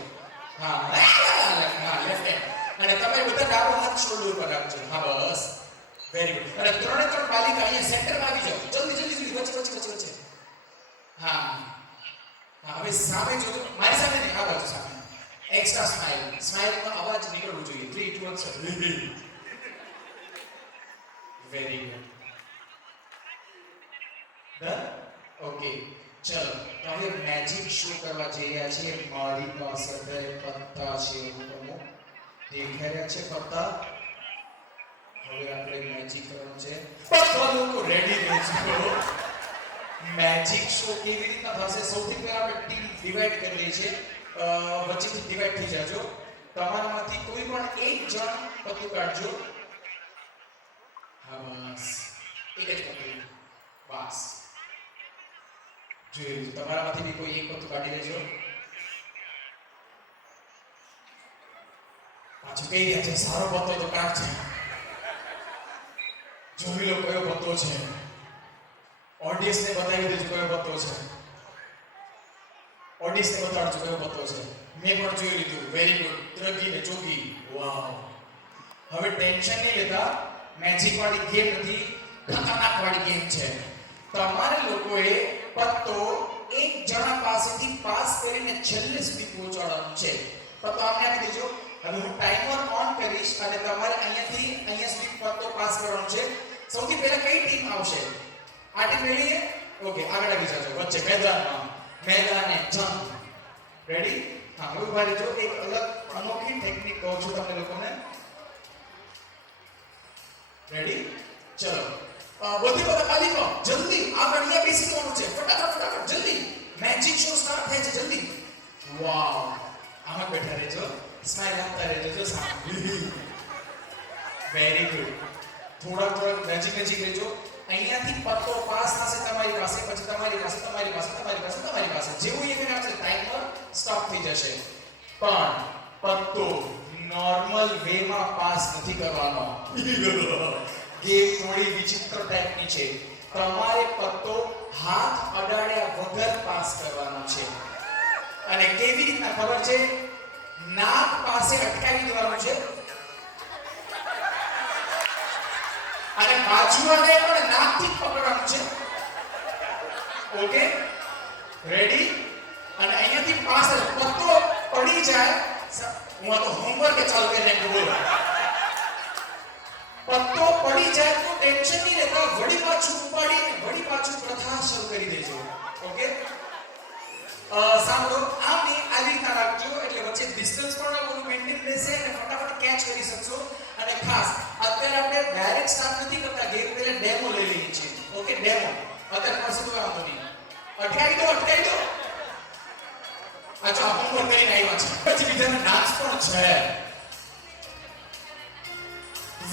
હા હા લેફ્ટ હેન્ડ. અને તમે બધા ડાબો હાથ શોલ્ડર ઉપર રાખજો. હા બસ વેરી ગુડ. અને 3 ને 3 બાલિકા અહીંયા સેન્ટરમાં આવી જાઓ. જલ્દી વચ્ચે. હા હવે સામે જોજો. મારી સામે નહીં, આ બાજુ સામે. એક્સ્ટ્રા સ્માઈલમાં અવાજ નીકળવો જોઈએ. 3 2 1 વેરી ગુડ. ડન. ઓકે ચલો હવે મેજિક શો કરવા જઈ રહ્યા છીએ. મારી પાસે પત્તા છે એવું તમે દેખાઈ રહ્યા છે પત્તા. હવે આપણે મેજિક કરવાનું છે. બધા લોકો રેડી રહેજો. મેજિક શો કેવી રીતના થશે? સૌથી પહેલા આપણે ટીમ ડિવાઈડ કરી લઈએ છીએ. વચ્ચેથી ડિવાઈડ થઈ જાજો. તમારામાંથી કોઈ પણ એક જણ પત્તું કાઢજો. હા બસ એક જ પત્તું. બસ જોઈ તમારામાંથી બી કોઈ એક પત્તું કાઢી લેજો. પાછું કઈ રહ્યા છે સારો પત્તો તો કાઢ છે. જોઈ લો કયો પત્તો છે. ઓડિયન્સને બતાવી દેજો કયો પત્તો છે. ઓડિયન્સને બતાડજો કયો પત્તો છે. મેં પણ જોઈ લીધું. Very good. ત્રગી ને ચોગી. વાવ. હવે ટેન્શન નહીં લેતા. મેજિક વાળી ગેમ નથી, ખતરનાક વાળી ગેમ છે. તમારે લોકોએ પત્તો એક જણા પાસેથી પાસ કરીને છેલ્લે સુધી પહોંચાડવાનું છે. પત્તો આમને આપી દેજો. હવે હું ટાઈમર ઓન કરીશ અને તમારે અહીંયાથી અહીંયા સુધી પત્તો પાસ કરવાનો છે. સૌથી પહેલા કઈ ટીમ આવશે? આ ટીમ રેડી છે? ઓકે આગળ આવી જાજો. વચ્ચે મેદાને જંગ. રેડી? હા હવે ઉભા રહેજો. એક અલગ અનોખી ટેકનિક કહું છું તમને લોકોને. રેડી? ચલો બધા બાલિકો જલ્દી આગળ અહીંયા બેસી જવાનું છે. ફટાફટ જલ્દી. મેજિક શો સ્ટાર્ટ થાય છે. જલ્દી. વાવ આમાં બેઠા રહેજો. સ્માઈલ આપતા રહેજો. જો સામે વેરી ગુડ. થોડા નજીક રહેજો. અહીંયાથી પત્તો પાસ થશે તમારી પાસે, પછી તમારી પાસે જેવું એ કરે આપણે ટાઈમર સ્ટોપ થઈ જશે. પણ પત્તો નોર્મલ વેમાં પાસ નથી કરવાનો. ગેમ થોડી વિચિત્ર ટાઈપની છે. તમારે પત્તો હાથ અડાડ્યા વગર પાસ કરવાનો છે. અને કેવી રીતના ખબર છે? નાક પાસે અટકાવી દેવાનું છે. અને બાજુવાળાએ પણ નાકથી પકડવાનું છે. Okay ready? અને અહીંયાથી પાસ પત્તો પડી જાય. હું આ તો હોમવર્ક ચાલુ કરીને બોલો. પત્તો પડી જાય તો ટેન્શન નહીં લેતા. વળી પાછું ઉપાડીને વળી પાછું પ્રથા શરૂ કરી દેજો. ઓકે સાંભળો. આમને આવી રીતના રાખજો એટલે વચ્ચે ડિસ્ટન્સ પણ આપણું મેન્ટેન રહેશે અને ફટાફટ કેચ કરી શકશો. અને ખાસ અત્યારે આપણે ડાયરેક્ટ સ્ટાર્ટ નથી કરતા. ગેમ પહેલા ડેમો લઈ લઈએ છીએ. ઓકે ડેમો અત્યારે પાસે તો આવતો નહીં. અટકાવી દો. આ જો આપણ પર કરીને આવ્યા છે. પછી બીજાના ડાન્સ પણ છે.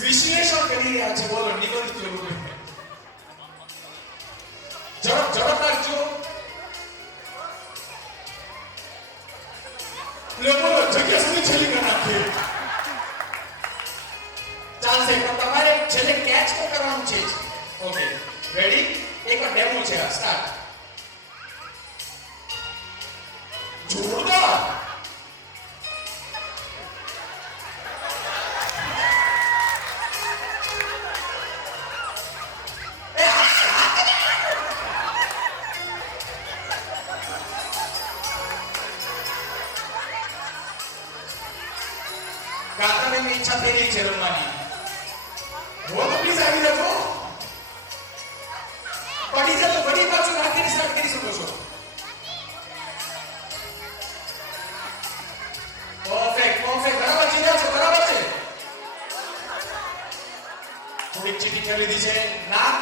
વિશ્લેષણ કરી રહ્યા છે. બોલો નિબંધ જરૂર. ઝડપ રાખજો. બોલો જગ્યા સુધી છેલ્લી કરી નાખીએ. ચાલશે પણ તમારે છેલ્લે કેચ તો કરવાનું છે. Okay ready? એક ડેમો છે. સ્ટાર્ટ. જોરદાર. કાકાની ઈચ્છા થઈ રહી છે રમવાની. હો તો પ્લીઝ આવી જજો. પડી જાય તો વળી પાછું રાખીને સ્ટાર્ટ કરી શકો છો. પરફેક્ટ પરફેક્ટ બરાબર છે બરાબર છે. થોડીક ચીટી કરી દીધી છે ના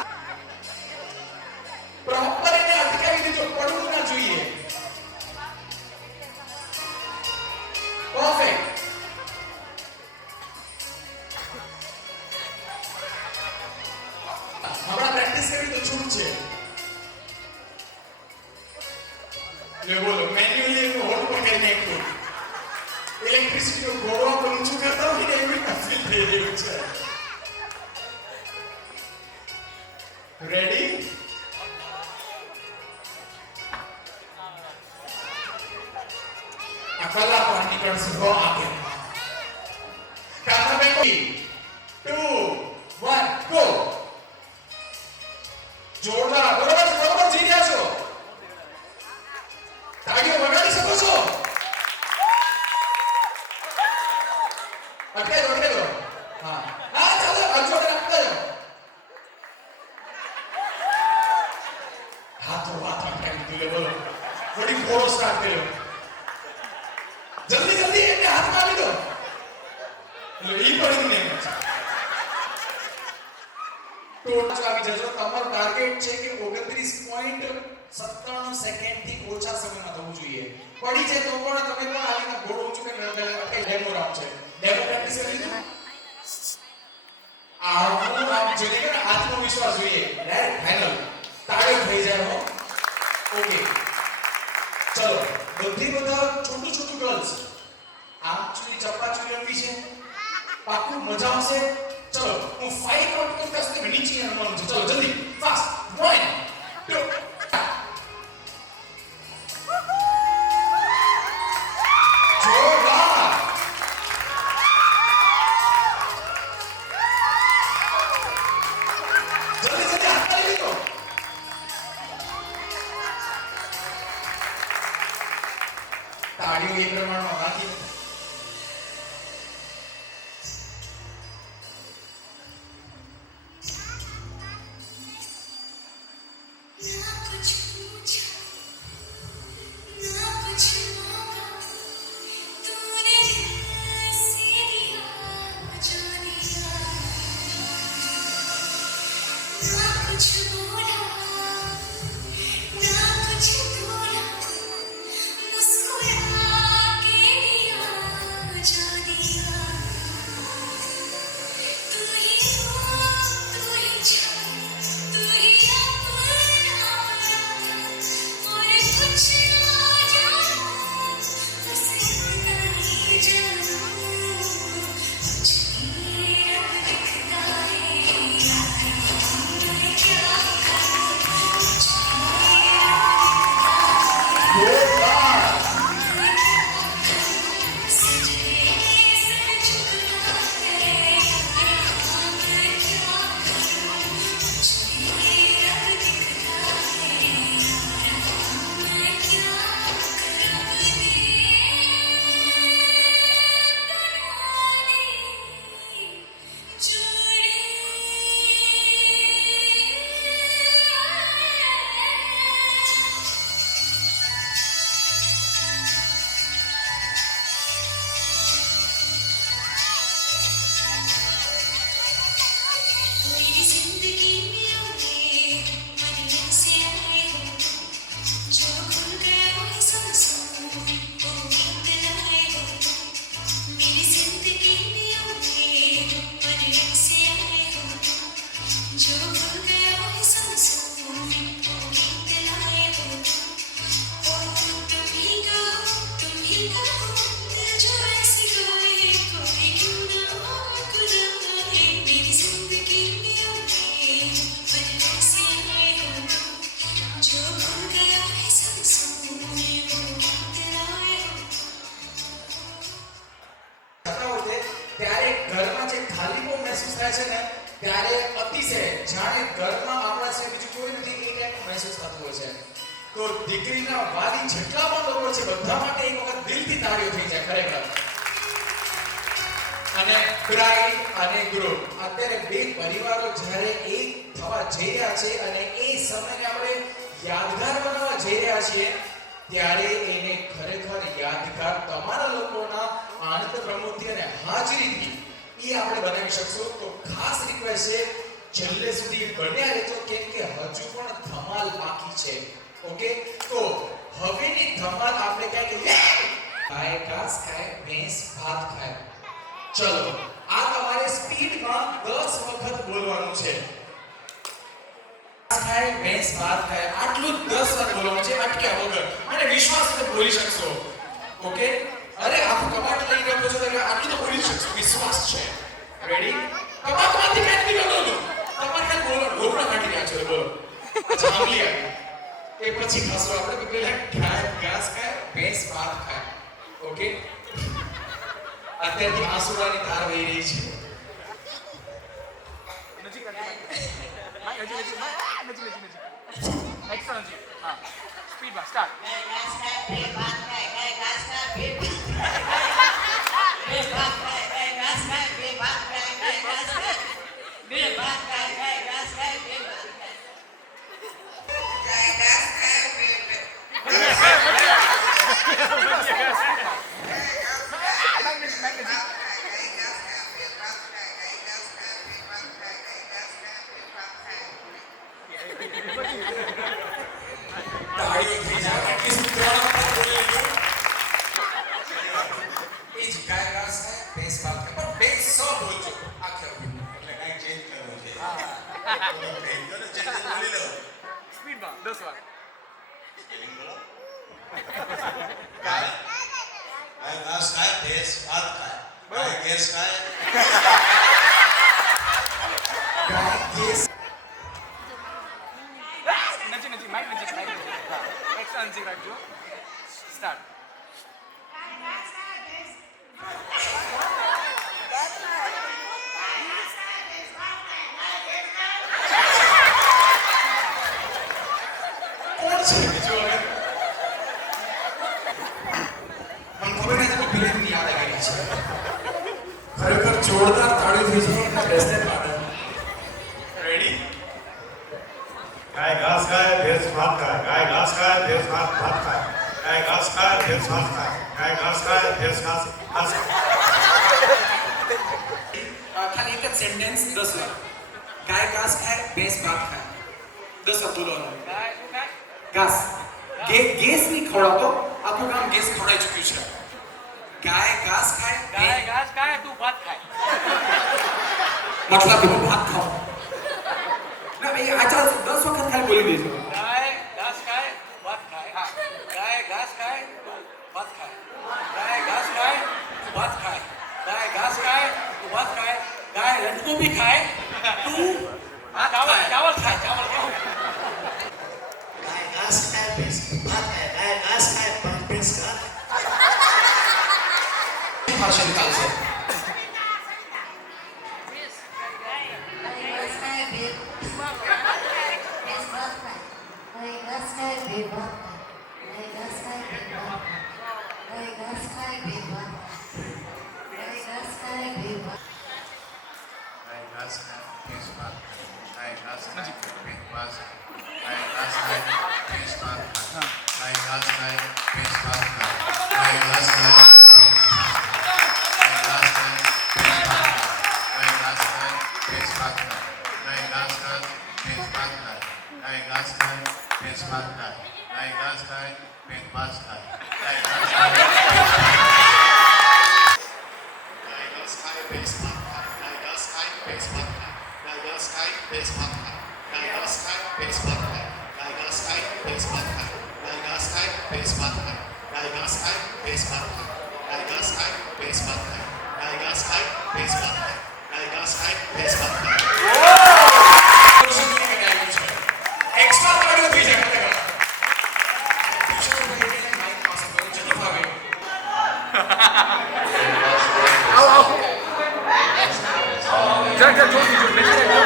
પ્રોપર એને અટકાવી દીધો પડવું ના જોઈએ. પરફેક્ટ. હમણાં પ્રેક્ટિસ કરી તો છૂટ છે. લે બોલો મેન્યુઅલી એનું હોલ્ડ પર કરીને એકલું ઇલેક્ટ્રિસિટી નું ઘોડો પર ઊંચું કરતા હોય ને એવી ફીલ થઈ રહ્યું છે. રેડી આ કલા પર નીકળશે હો આગે. કાકા બેટી 2 1 ગો. જોરદાર બરોબર જઈ રહ્યા છો. તાળીઓ વગાડી શકો છો. અટકાઈ દો હા હા ચાલો અજોડ રાખતા જાઓ. હાથો વાત અટકાવી દીધું. બોલો વળી ઘોડો સ્ટાર્ટ કર્યો. જલ્દી જલ્દી એને હાથમાં લીધો. એટલે ઈ પડી ને તો આવી જજો. તમારો ટાર્ગેટ છે કે 29.97 સેકન્ડ થી ઓછા સમયમાં થવું જોઈએ. પડી જાય તો પણ તમે પણ આવીને ઘોડો ઊંચું કરીને અટકાઈ ડેમો રાઉન્ડ છે. ડેમો પ્રેક્ટિસ કરી લીધું. આવું આમ જોઈએ કે આત્મવિશ્વાસ જોઈએ. ડાયરેક્ટ ફાઇનલ તાળીઓ થઈ જાય હો. ઓકે ચલો બધા છોટું ગર્લ્સ આમ ચૂરી ચપ્પા ચૂરી રમવી છે. પાકું મજા આવશે. ચલો હું 5 કાઉન્ટ કરતા સુધી નીચે રમવાનું છે. ચલો જલ્દી ફાસ્ટ 1 2 જોરદાર. જલ્દી જલ્દી હાથ તાળી લીધો. તાળીઓ એ પ્રમાણમાં વાગી. ત્યારે અતિશય જાણે ઘરમાં આપણા છે બીજું કોઈ નથી એ ટાઈપનું મહેસૂસ થતું હોય છે. તો દીકરીના વાલી જેટલા પણ લોકો છે બધા માટે એક વખત દિલથી તાળીઓ થઈ જાય ખરેખર. અને બ્રાઇડ અને ગ્રૂમ અત્યારે બે પરિવારો જ્યારે એક થવા જઈ રહ્યા છે અને એ સમયને આપણે યાદગાર બનાવવા જઈ રહ્યા છીએ ત્યારે એને ખરેખર યાદગાર તમારા લોકોના આનંદ પ્રમોદથી અને હાજરીથી એ આપણે બનાવી શકશું. તો ખાસ રિક્વેસ્ટ છે છેલ્લે સુધી બન્યા રહેજો કેમ કે હજુ પણ ધમાલ બાકી છે. ઓકે, તો હવેની ધમાલ આપણે ગાય ઘાસ ખાય ભેંસ ભાત ખાય. ચલો આ તમારે સ્પીડમાં 10 વખત બોલવાનું છે. ઘાસ ખાય ભેંસ ભાત ખાય આટલું 10 વાર બોલવાનું છે અટક્યા વગર અને વિશ્વાસ સાથે બોલી શકશો. ઓકે, અરે આખું કબાટ લઈને આપો છો એટલે આટલું તો બોલી શકશો, વિશ્વાસ છે. રેડી? કબાટમાંથી કાઢી નીકળો. તમારે ખાલી બોલો, ઢોકળા કાઢી રહ્યા છો. બોલો. અચ્છા, આંબલી આવી. એ પછી ખાસો આપણે પેલા ગાય ઘાસ ખાય ભેંસ ભાત ખાય. ઓકે, અત્યારથી આંસુડાની ધાર વહી રહી છે. નજીક એક્સ્ટ્રા નજીક. હા, સ્પીડમાં સ્ટાર્ટ. તાળીઓ થઈ જાય કે ત્રણ વખત બોલી લીધું. એ જ ગાય ઘાસ ખાય ભેંસ ભાત ખાય પણ બે સો બોલજો આખે એટલે કાંઈ ચેન્જ કરવું છે. સ્પીડમાં 10 વાર. ગાય ઘાસ ખાય ભેંસ ભાત ખાય ગાય ગેસ ખાય ગાય ઘેસ નજીક માઇક નજીક. હા, એક્સ્ટ્રા નજીક રાખજો. સ્ટાર્ટ. કોણ છે બીજું હવે? મને ખબર નથી કે ફિલ્મની યાદ આવી ગઈ છે. ખરેખર જોરદાર તાળી થઈ છે એના બેસને પાડે. રેડી? ગાય ઘાસ ખાય ભેંસ ભાત ખાય ગાય ઘાસ ખાય ભેંસ ભાત ખાય ગાય ઘાસ ખાય ભેંસ ભાત ખાય ગાય ઘાસ ખાય ભેંસ ઘાસ ખાય. ખાલી એક જ સેન્ટેન્સ 10 વાર. ગાય ઘાસ ખાય ભેંસ ભાત ખાય 10 વાર બોલવાનું. ગાય શું ખાય? ઘાસ ગેસ નહીં ખવડાવતો, આખું ગામ ગેસ ખવડાવી ચૂક્યું છે. ગાય ઘાસ ખાય ગાય ઘાસ ખાય તું ભાત ખાય. મતલબ હું ભાત ખાઉં ના ભાઈ આ ચાલ 10 વખત ખાલી બોલી દેજો. ગાય ઘાસ ખાય ભાત ખાય. હા, ગાય ઘાસ ખાય તું ભાત ખાય. ગાય ઘાસ ખાય તું ભાત ખાય. ગાય ઘાસ ખાય તું ભાત ખાય. ગાય રંજકો भी ખાય તું ચાવલ ચાવલ ખાય. ચાવલ ખાય. ગાય ઘાસ ખાય ભેંસ ભાત ખાય ગાય ઘાસ ખાય ભેંસ ભાત ભાષા નિકાલશે. ગાય ઘાસ ખાય ભેંસ ભાત ખાય ગાય ઘાસ ખાય ભેંસ ભાત ખાય ગાય ઘાસ ખાય ભેંસ ભાત ખાય ગાય ઘાસ ખાય ભેંસ ભાત ખાય ગાય ઘાસ ખાય ગાય ઘાસ ખાય ભેંસ ભાત ખાય ગાય ઘાસ ખાય ભેંસ ભાત ખાય ગાય ઘાસ ખાય ભેંસ ભાત ખાય ગાય ઘાસ ખાય ભેંસ ભાત ખાય ગાય ઘાસ ખાય ગાય ઘાસ ખાય ભેંસ ભાત ખાય ગાય ઘાસ ખાય ભેંસ ભાત ખાય ગાય ઘાસ ખાય ભેંસ ભાત ખાય ગાય ઘાસ ખાય ભેંસ ભાત ખાય ગાય ઘાસ ખાય ભેંસ ભાત ખાય ગાય ઘાસ ખાય ભેંસ ભાત ખાય ગાય ઘાસ ખાય ભેંસ ભાત ખાય ગાય ઘાસ ખાય ભેંસ ભાત ખાય ગાય ઘાસ ખાય ભેંસ ભાત ખાય ગાય ઘાસ ખાય ભેંસ ભાત ખાય. એક્સ્ટ્રા તાળીઓ થઈ જાય ખરેખર. માઈક પાસે કરું જેટલું ભાવે. જરા જોરથી જોર બેસી જાય.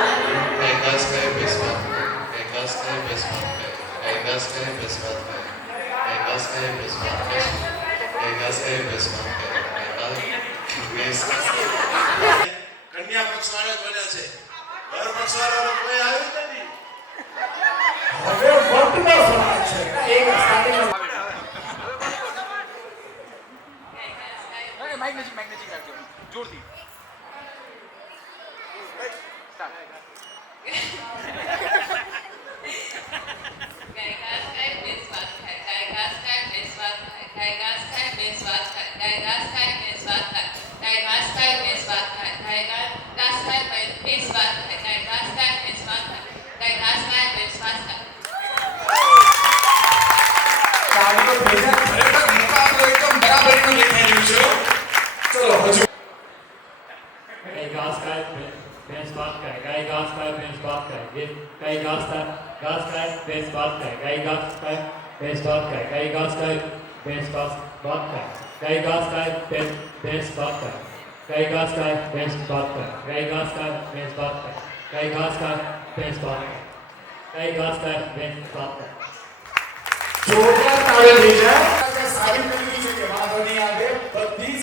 गाय घास खाए भैंस भात खाए गाय घास खाए भैंस भात खाए गाय घास खाए भैंस भात खाए गाय घास खाए भैंस भात खाए गाय घास खाए भैंस भात खाए गाय બેસ કન્યા પક્ષવાળા જ બન્યા છે વર પક્ષવાળા કોઈ આવ્યું જ નથી હવે વટનો સવાલ છે એક સાથે માઇક નજીક રાખજો જોરથી તાળીઓ ભેગા ખરેખર મુકાબલો એકદમ બરાબરીનો દેખાઈ રહ્યો છે ચલો હજુ Kay gas kay bens baat kay kay gas kay bens baat kay kay gas kay bens baat kay kay gas kay bens baat kay kay gas kay bens baat kay kay gas kay bens baat kay kay gas kay bens baat kay kay gas kay bens baat kay kay gas kay bens baat kay kay gas kay bens baat kay જોરદાર તાળી થઈ જાય સારી કરી છે કે વાંધો નહીં આવે બધી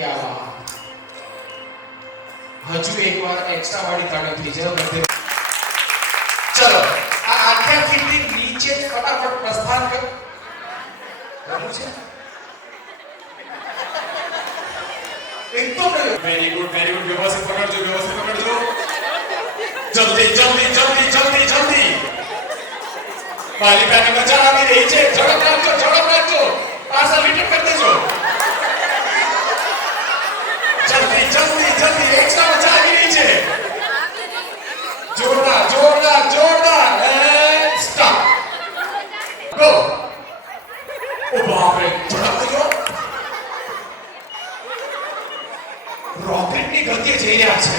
क्या बात. હજુ એકવાર એક્સ્ટ્રા વાળી તાળી થઈ જાય બધે. ચલો આ આખ્યા ફીલ્ડની નીચે જ ફટાફટ પ્રસ્થાન કર. રમવું છે એકદમ વેરી ગુડ વ્યવસ્થિત પકડજો જલ્દી બાલિકાની મજા આવી રહી છે. ઝડપ રાખજો પાછા રિટર્ન કરી દેજો. જલ્દી એક્સ્ટ્રા મજા આવી રહી છે. જોરદાર એન્ડ સ્ટોપ ગો. ઓ બાપ રે ઝડપ દેજો. રોકેટની ગતિએ જઈ રહ્યા છે.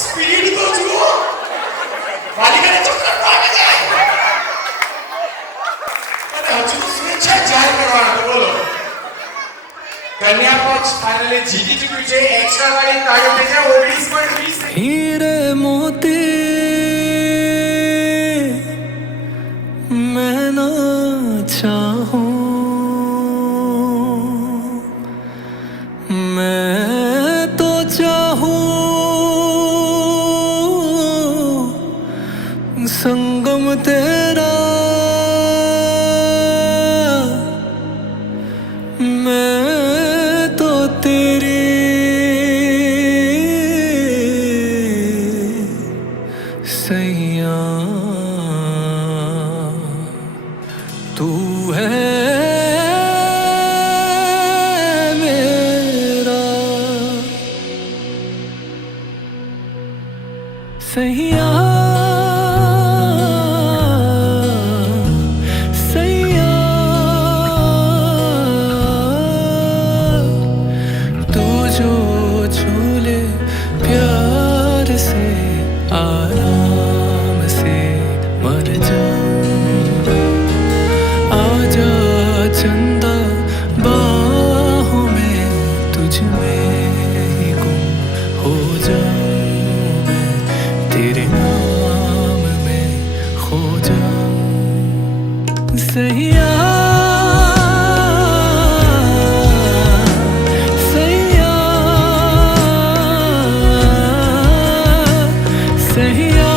સ્પીડ તો જુઓ. બાલિકાને ચક્કર આવી જાય. અને હજુ તો સ્વેચ્છા જાહેર કરવાના તો બોલો. કન્યા પક્ષ ફાઇનલી જીતી ચૂક્યું છે. એક્સ્ટ્રા વાળી તાળીઓ થઈ જાય. 19.20 हीरे मोती मैं ना चाहूं, मैं तो चाहूं संगम तेरा, मैं तो तेरी सैया, तू है मेरा सैया, तू जो झूले प्यार से आराम से मर जाऊं, आजा चंदा बाहों में तुझ में ही गुम हो जाऊं, मैं तेरे नाम में खो जाऊं सैया, सैया, सैया,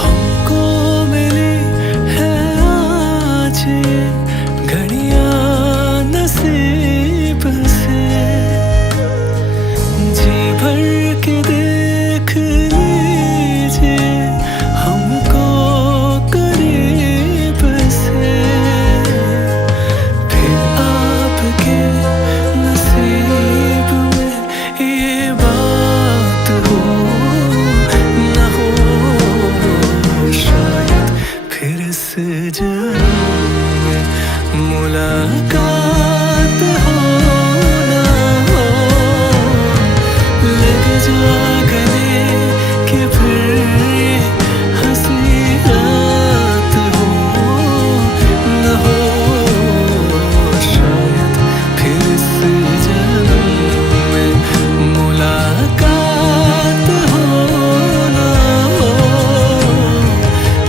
हमको मिली है आज ये घड़ियां नसीब से, जी भर के देख लीजिए हमको करीब से, फिर आपके नसीब में ये बात हो न हो, शायद फिर इस जन्म में मुलाकात हो न हो, लग जा गले कि फिर ये हंसी रात हो न हो, शायद फिर इस जन्म में मुलाकात हो न हो,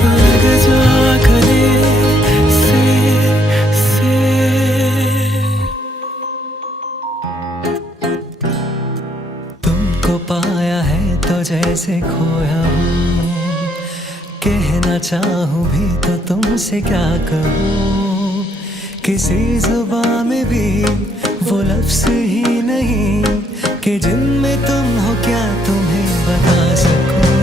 लग जा गले से तुमको पाया है तो जैसे खोया हूँ, कहना चाहूँ भी तो तुमसे क्या कहूँ, किसी जुबान में भी वो लफ्ज़ ही नहीं कि जिनमें तुम हो क्या तुम्हें बता सकूँ।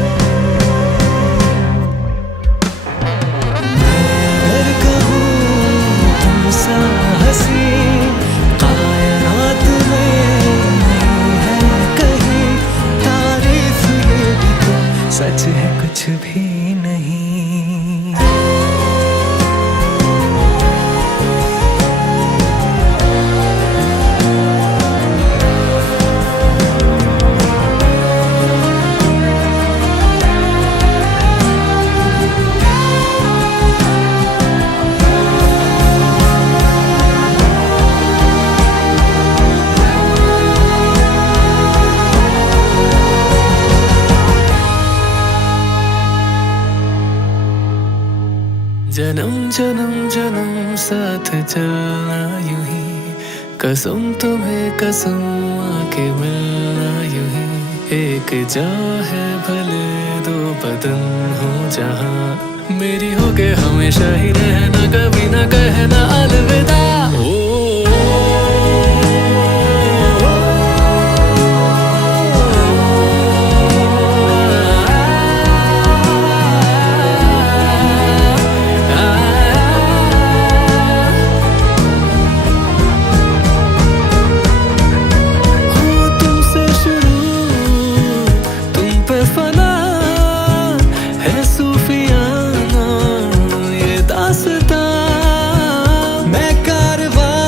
मैं अगर कहूँ तुम सा हंसी कायनात में कुछ भी नहीं। जन्म जन्म जन्म साथ चलना यूं ही, कसम तुम्हें कसम आके मिलना यूं ही। एक जा है भले दो बदन हो जहां, मेरी हो के हमेशा ही रहना, कभी ना कहना अलविदा। मैं कारवां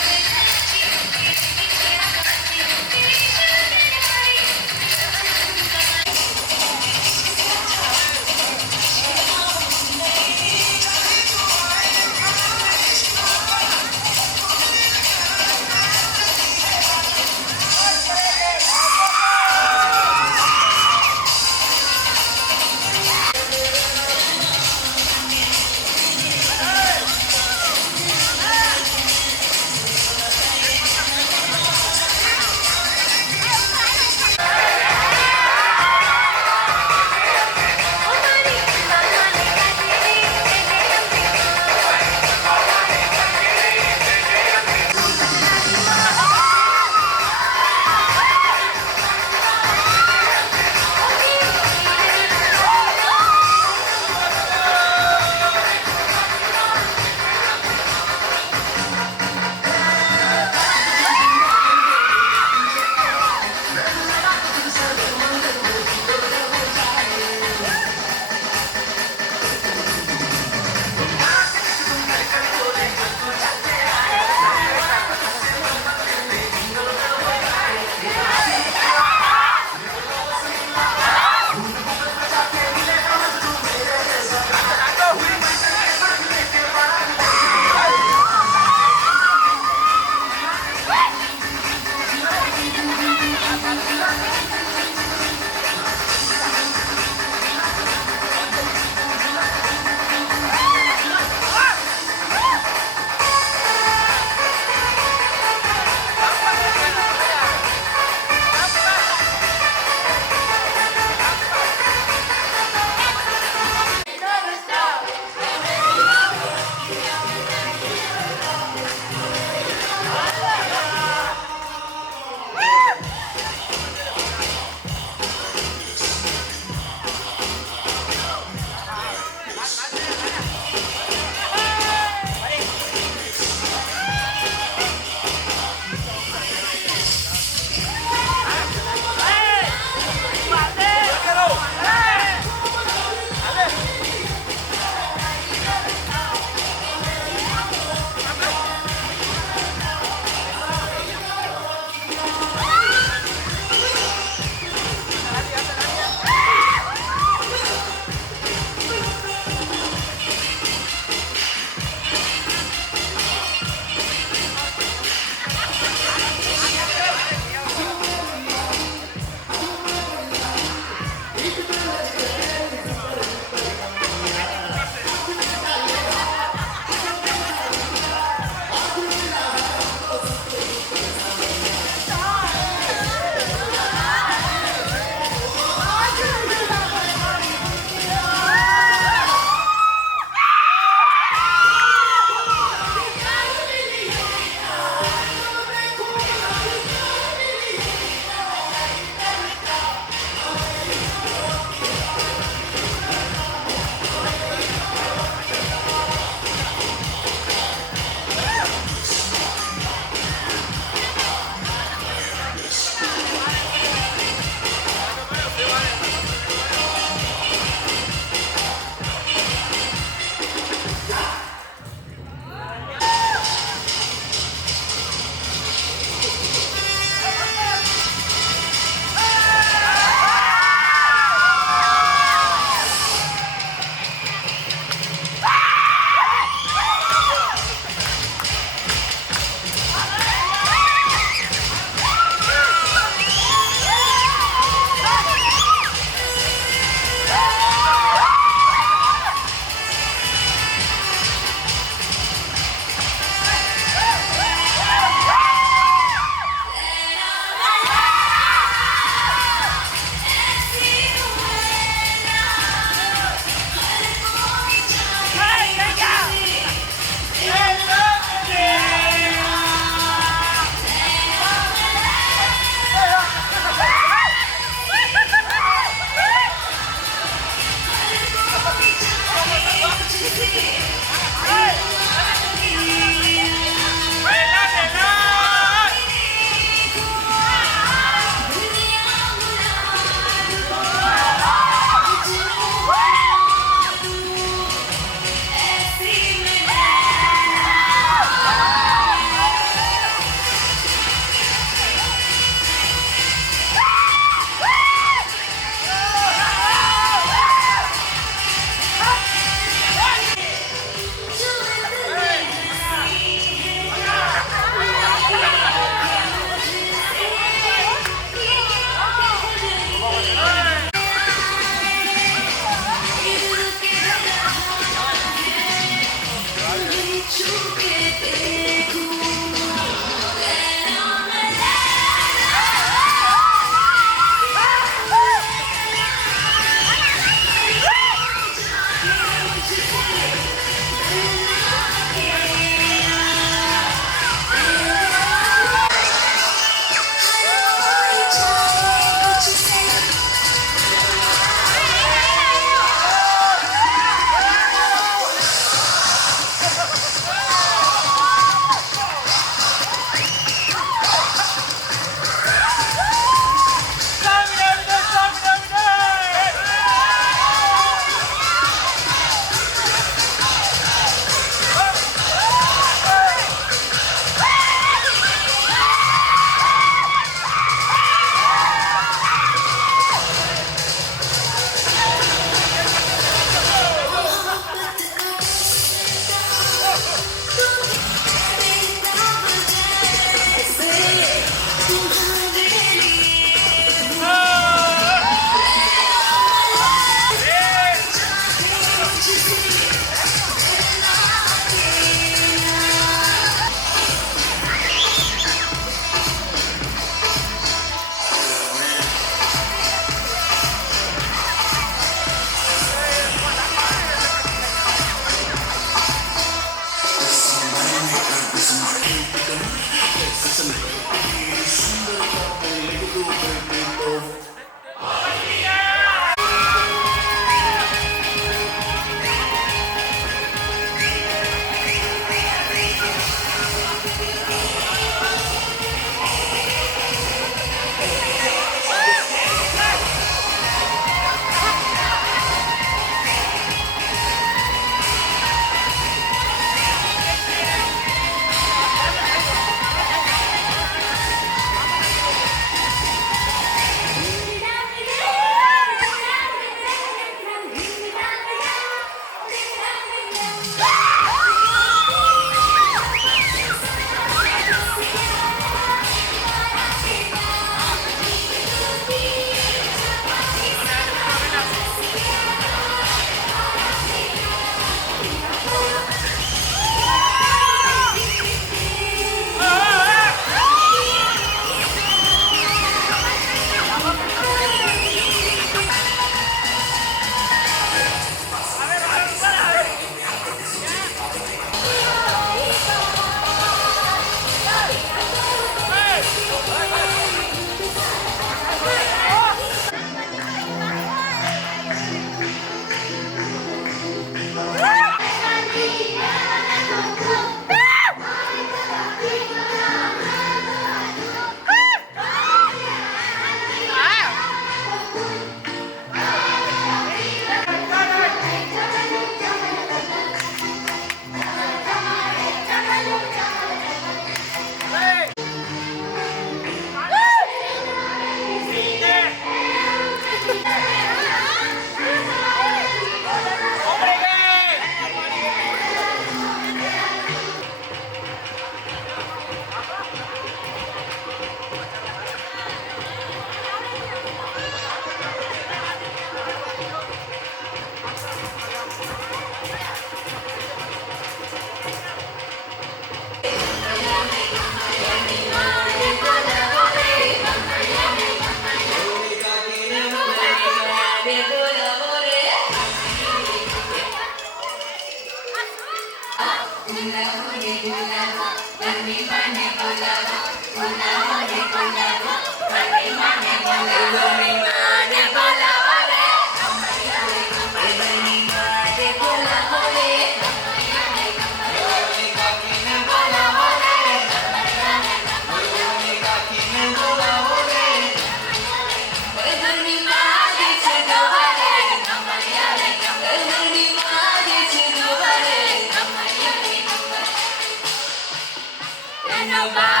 બાય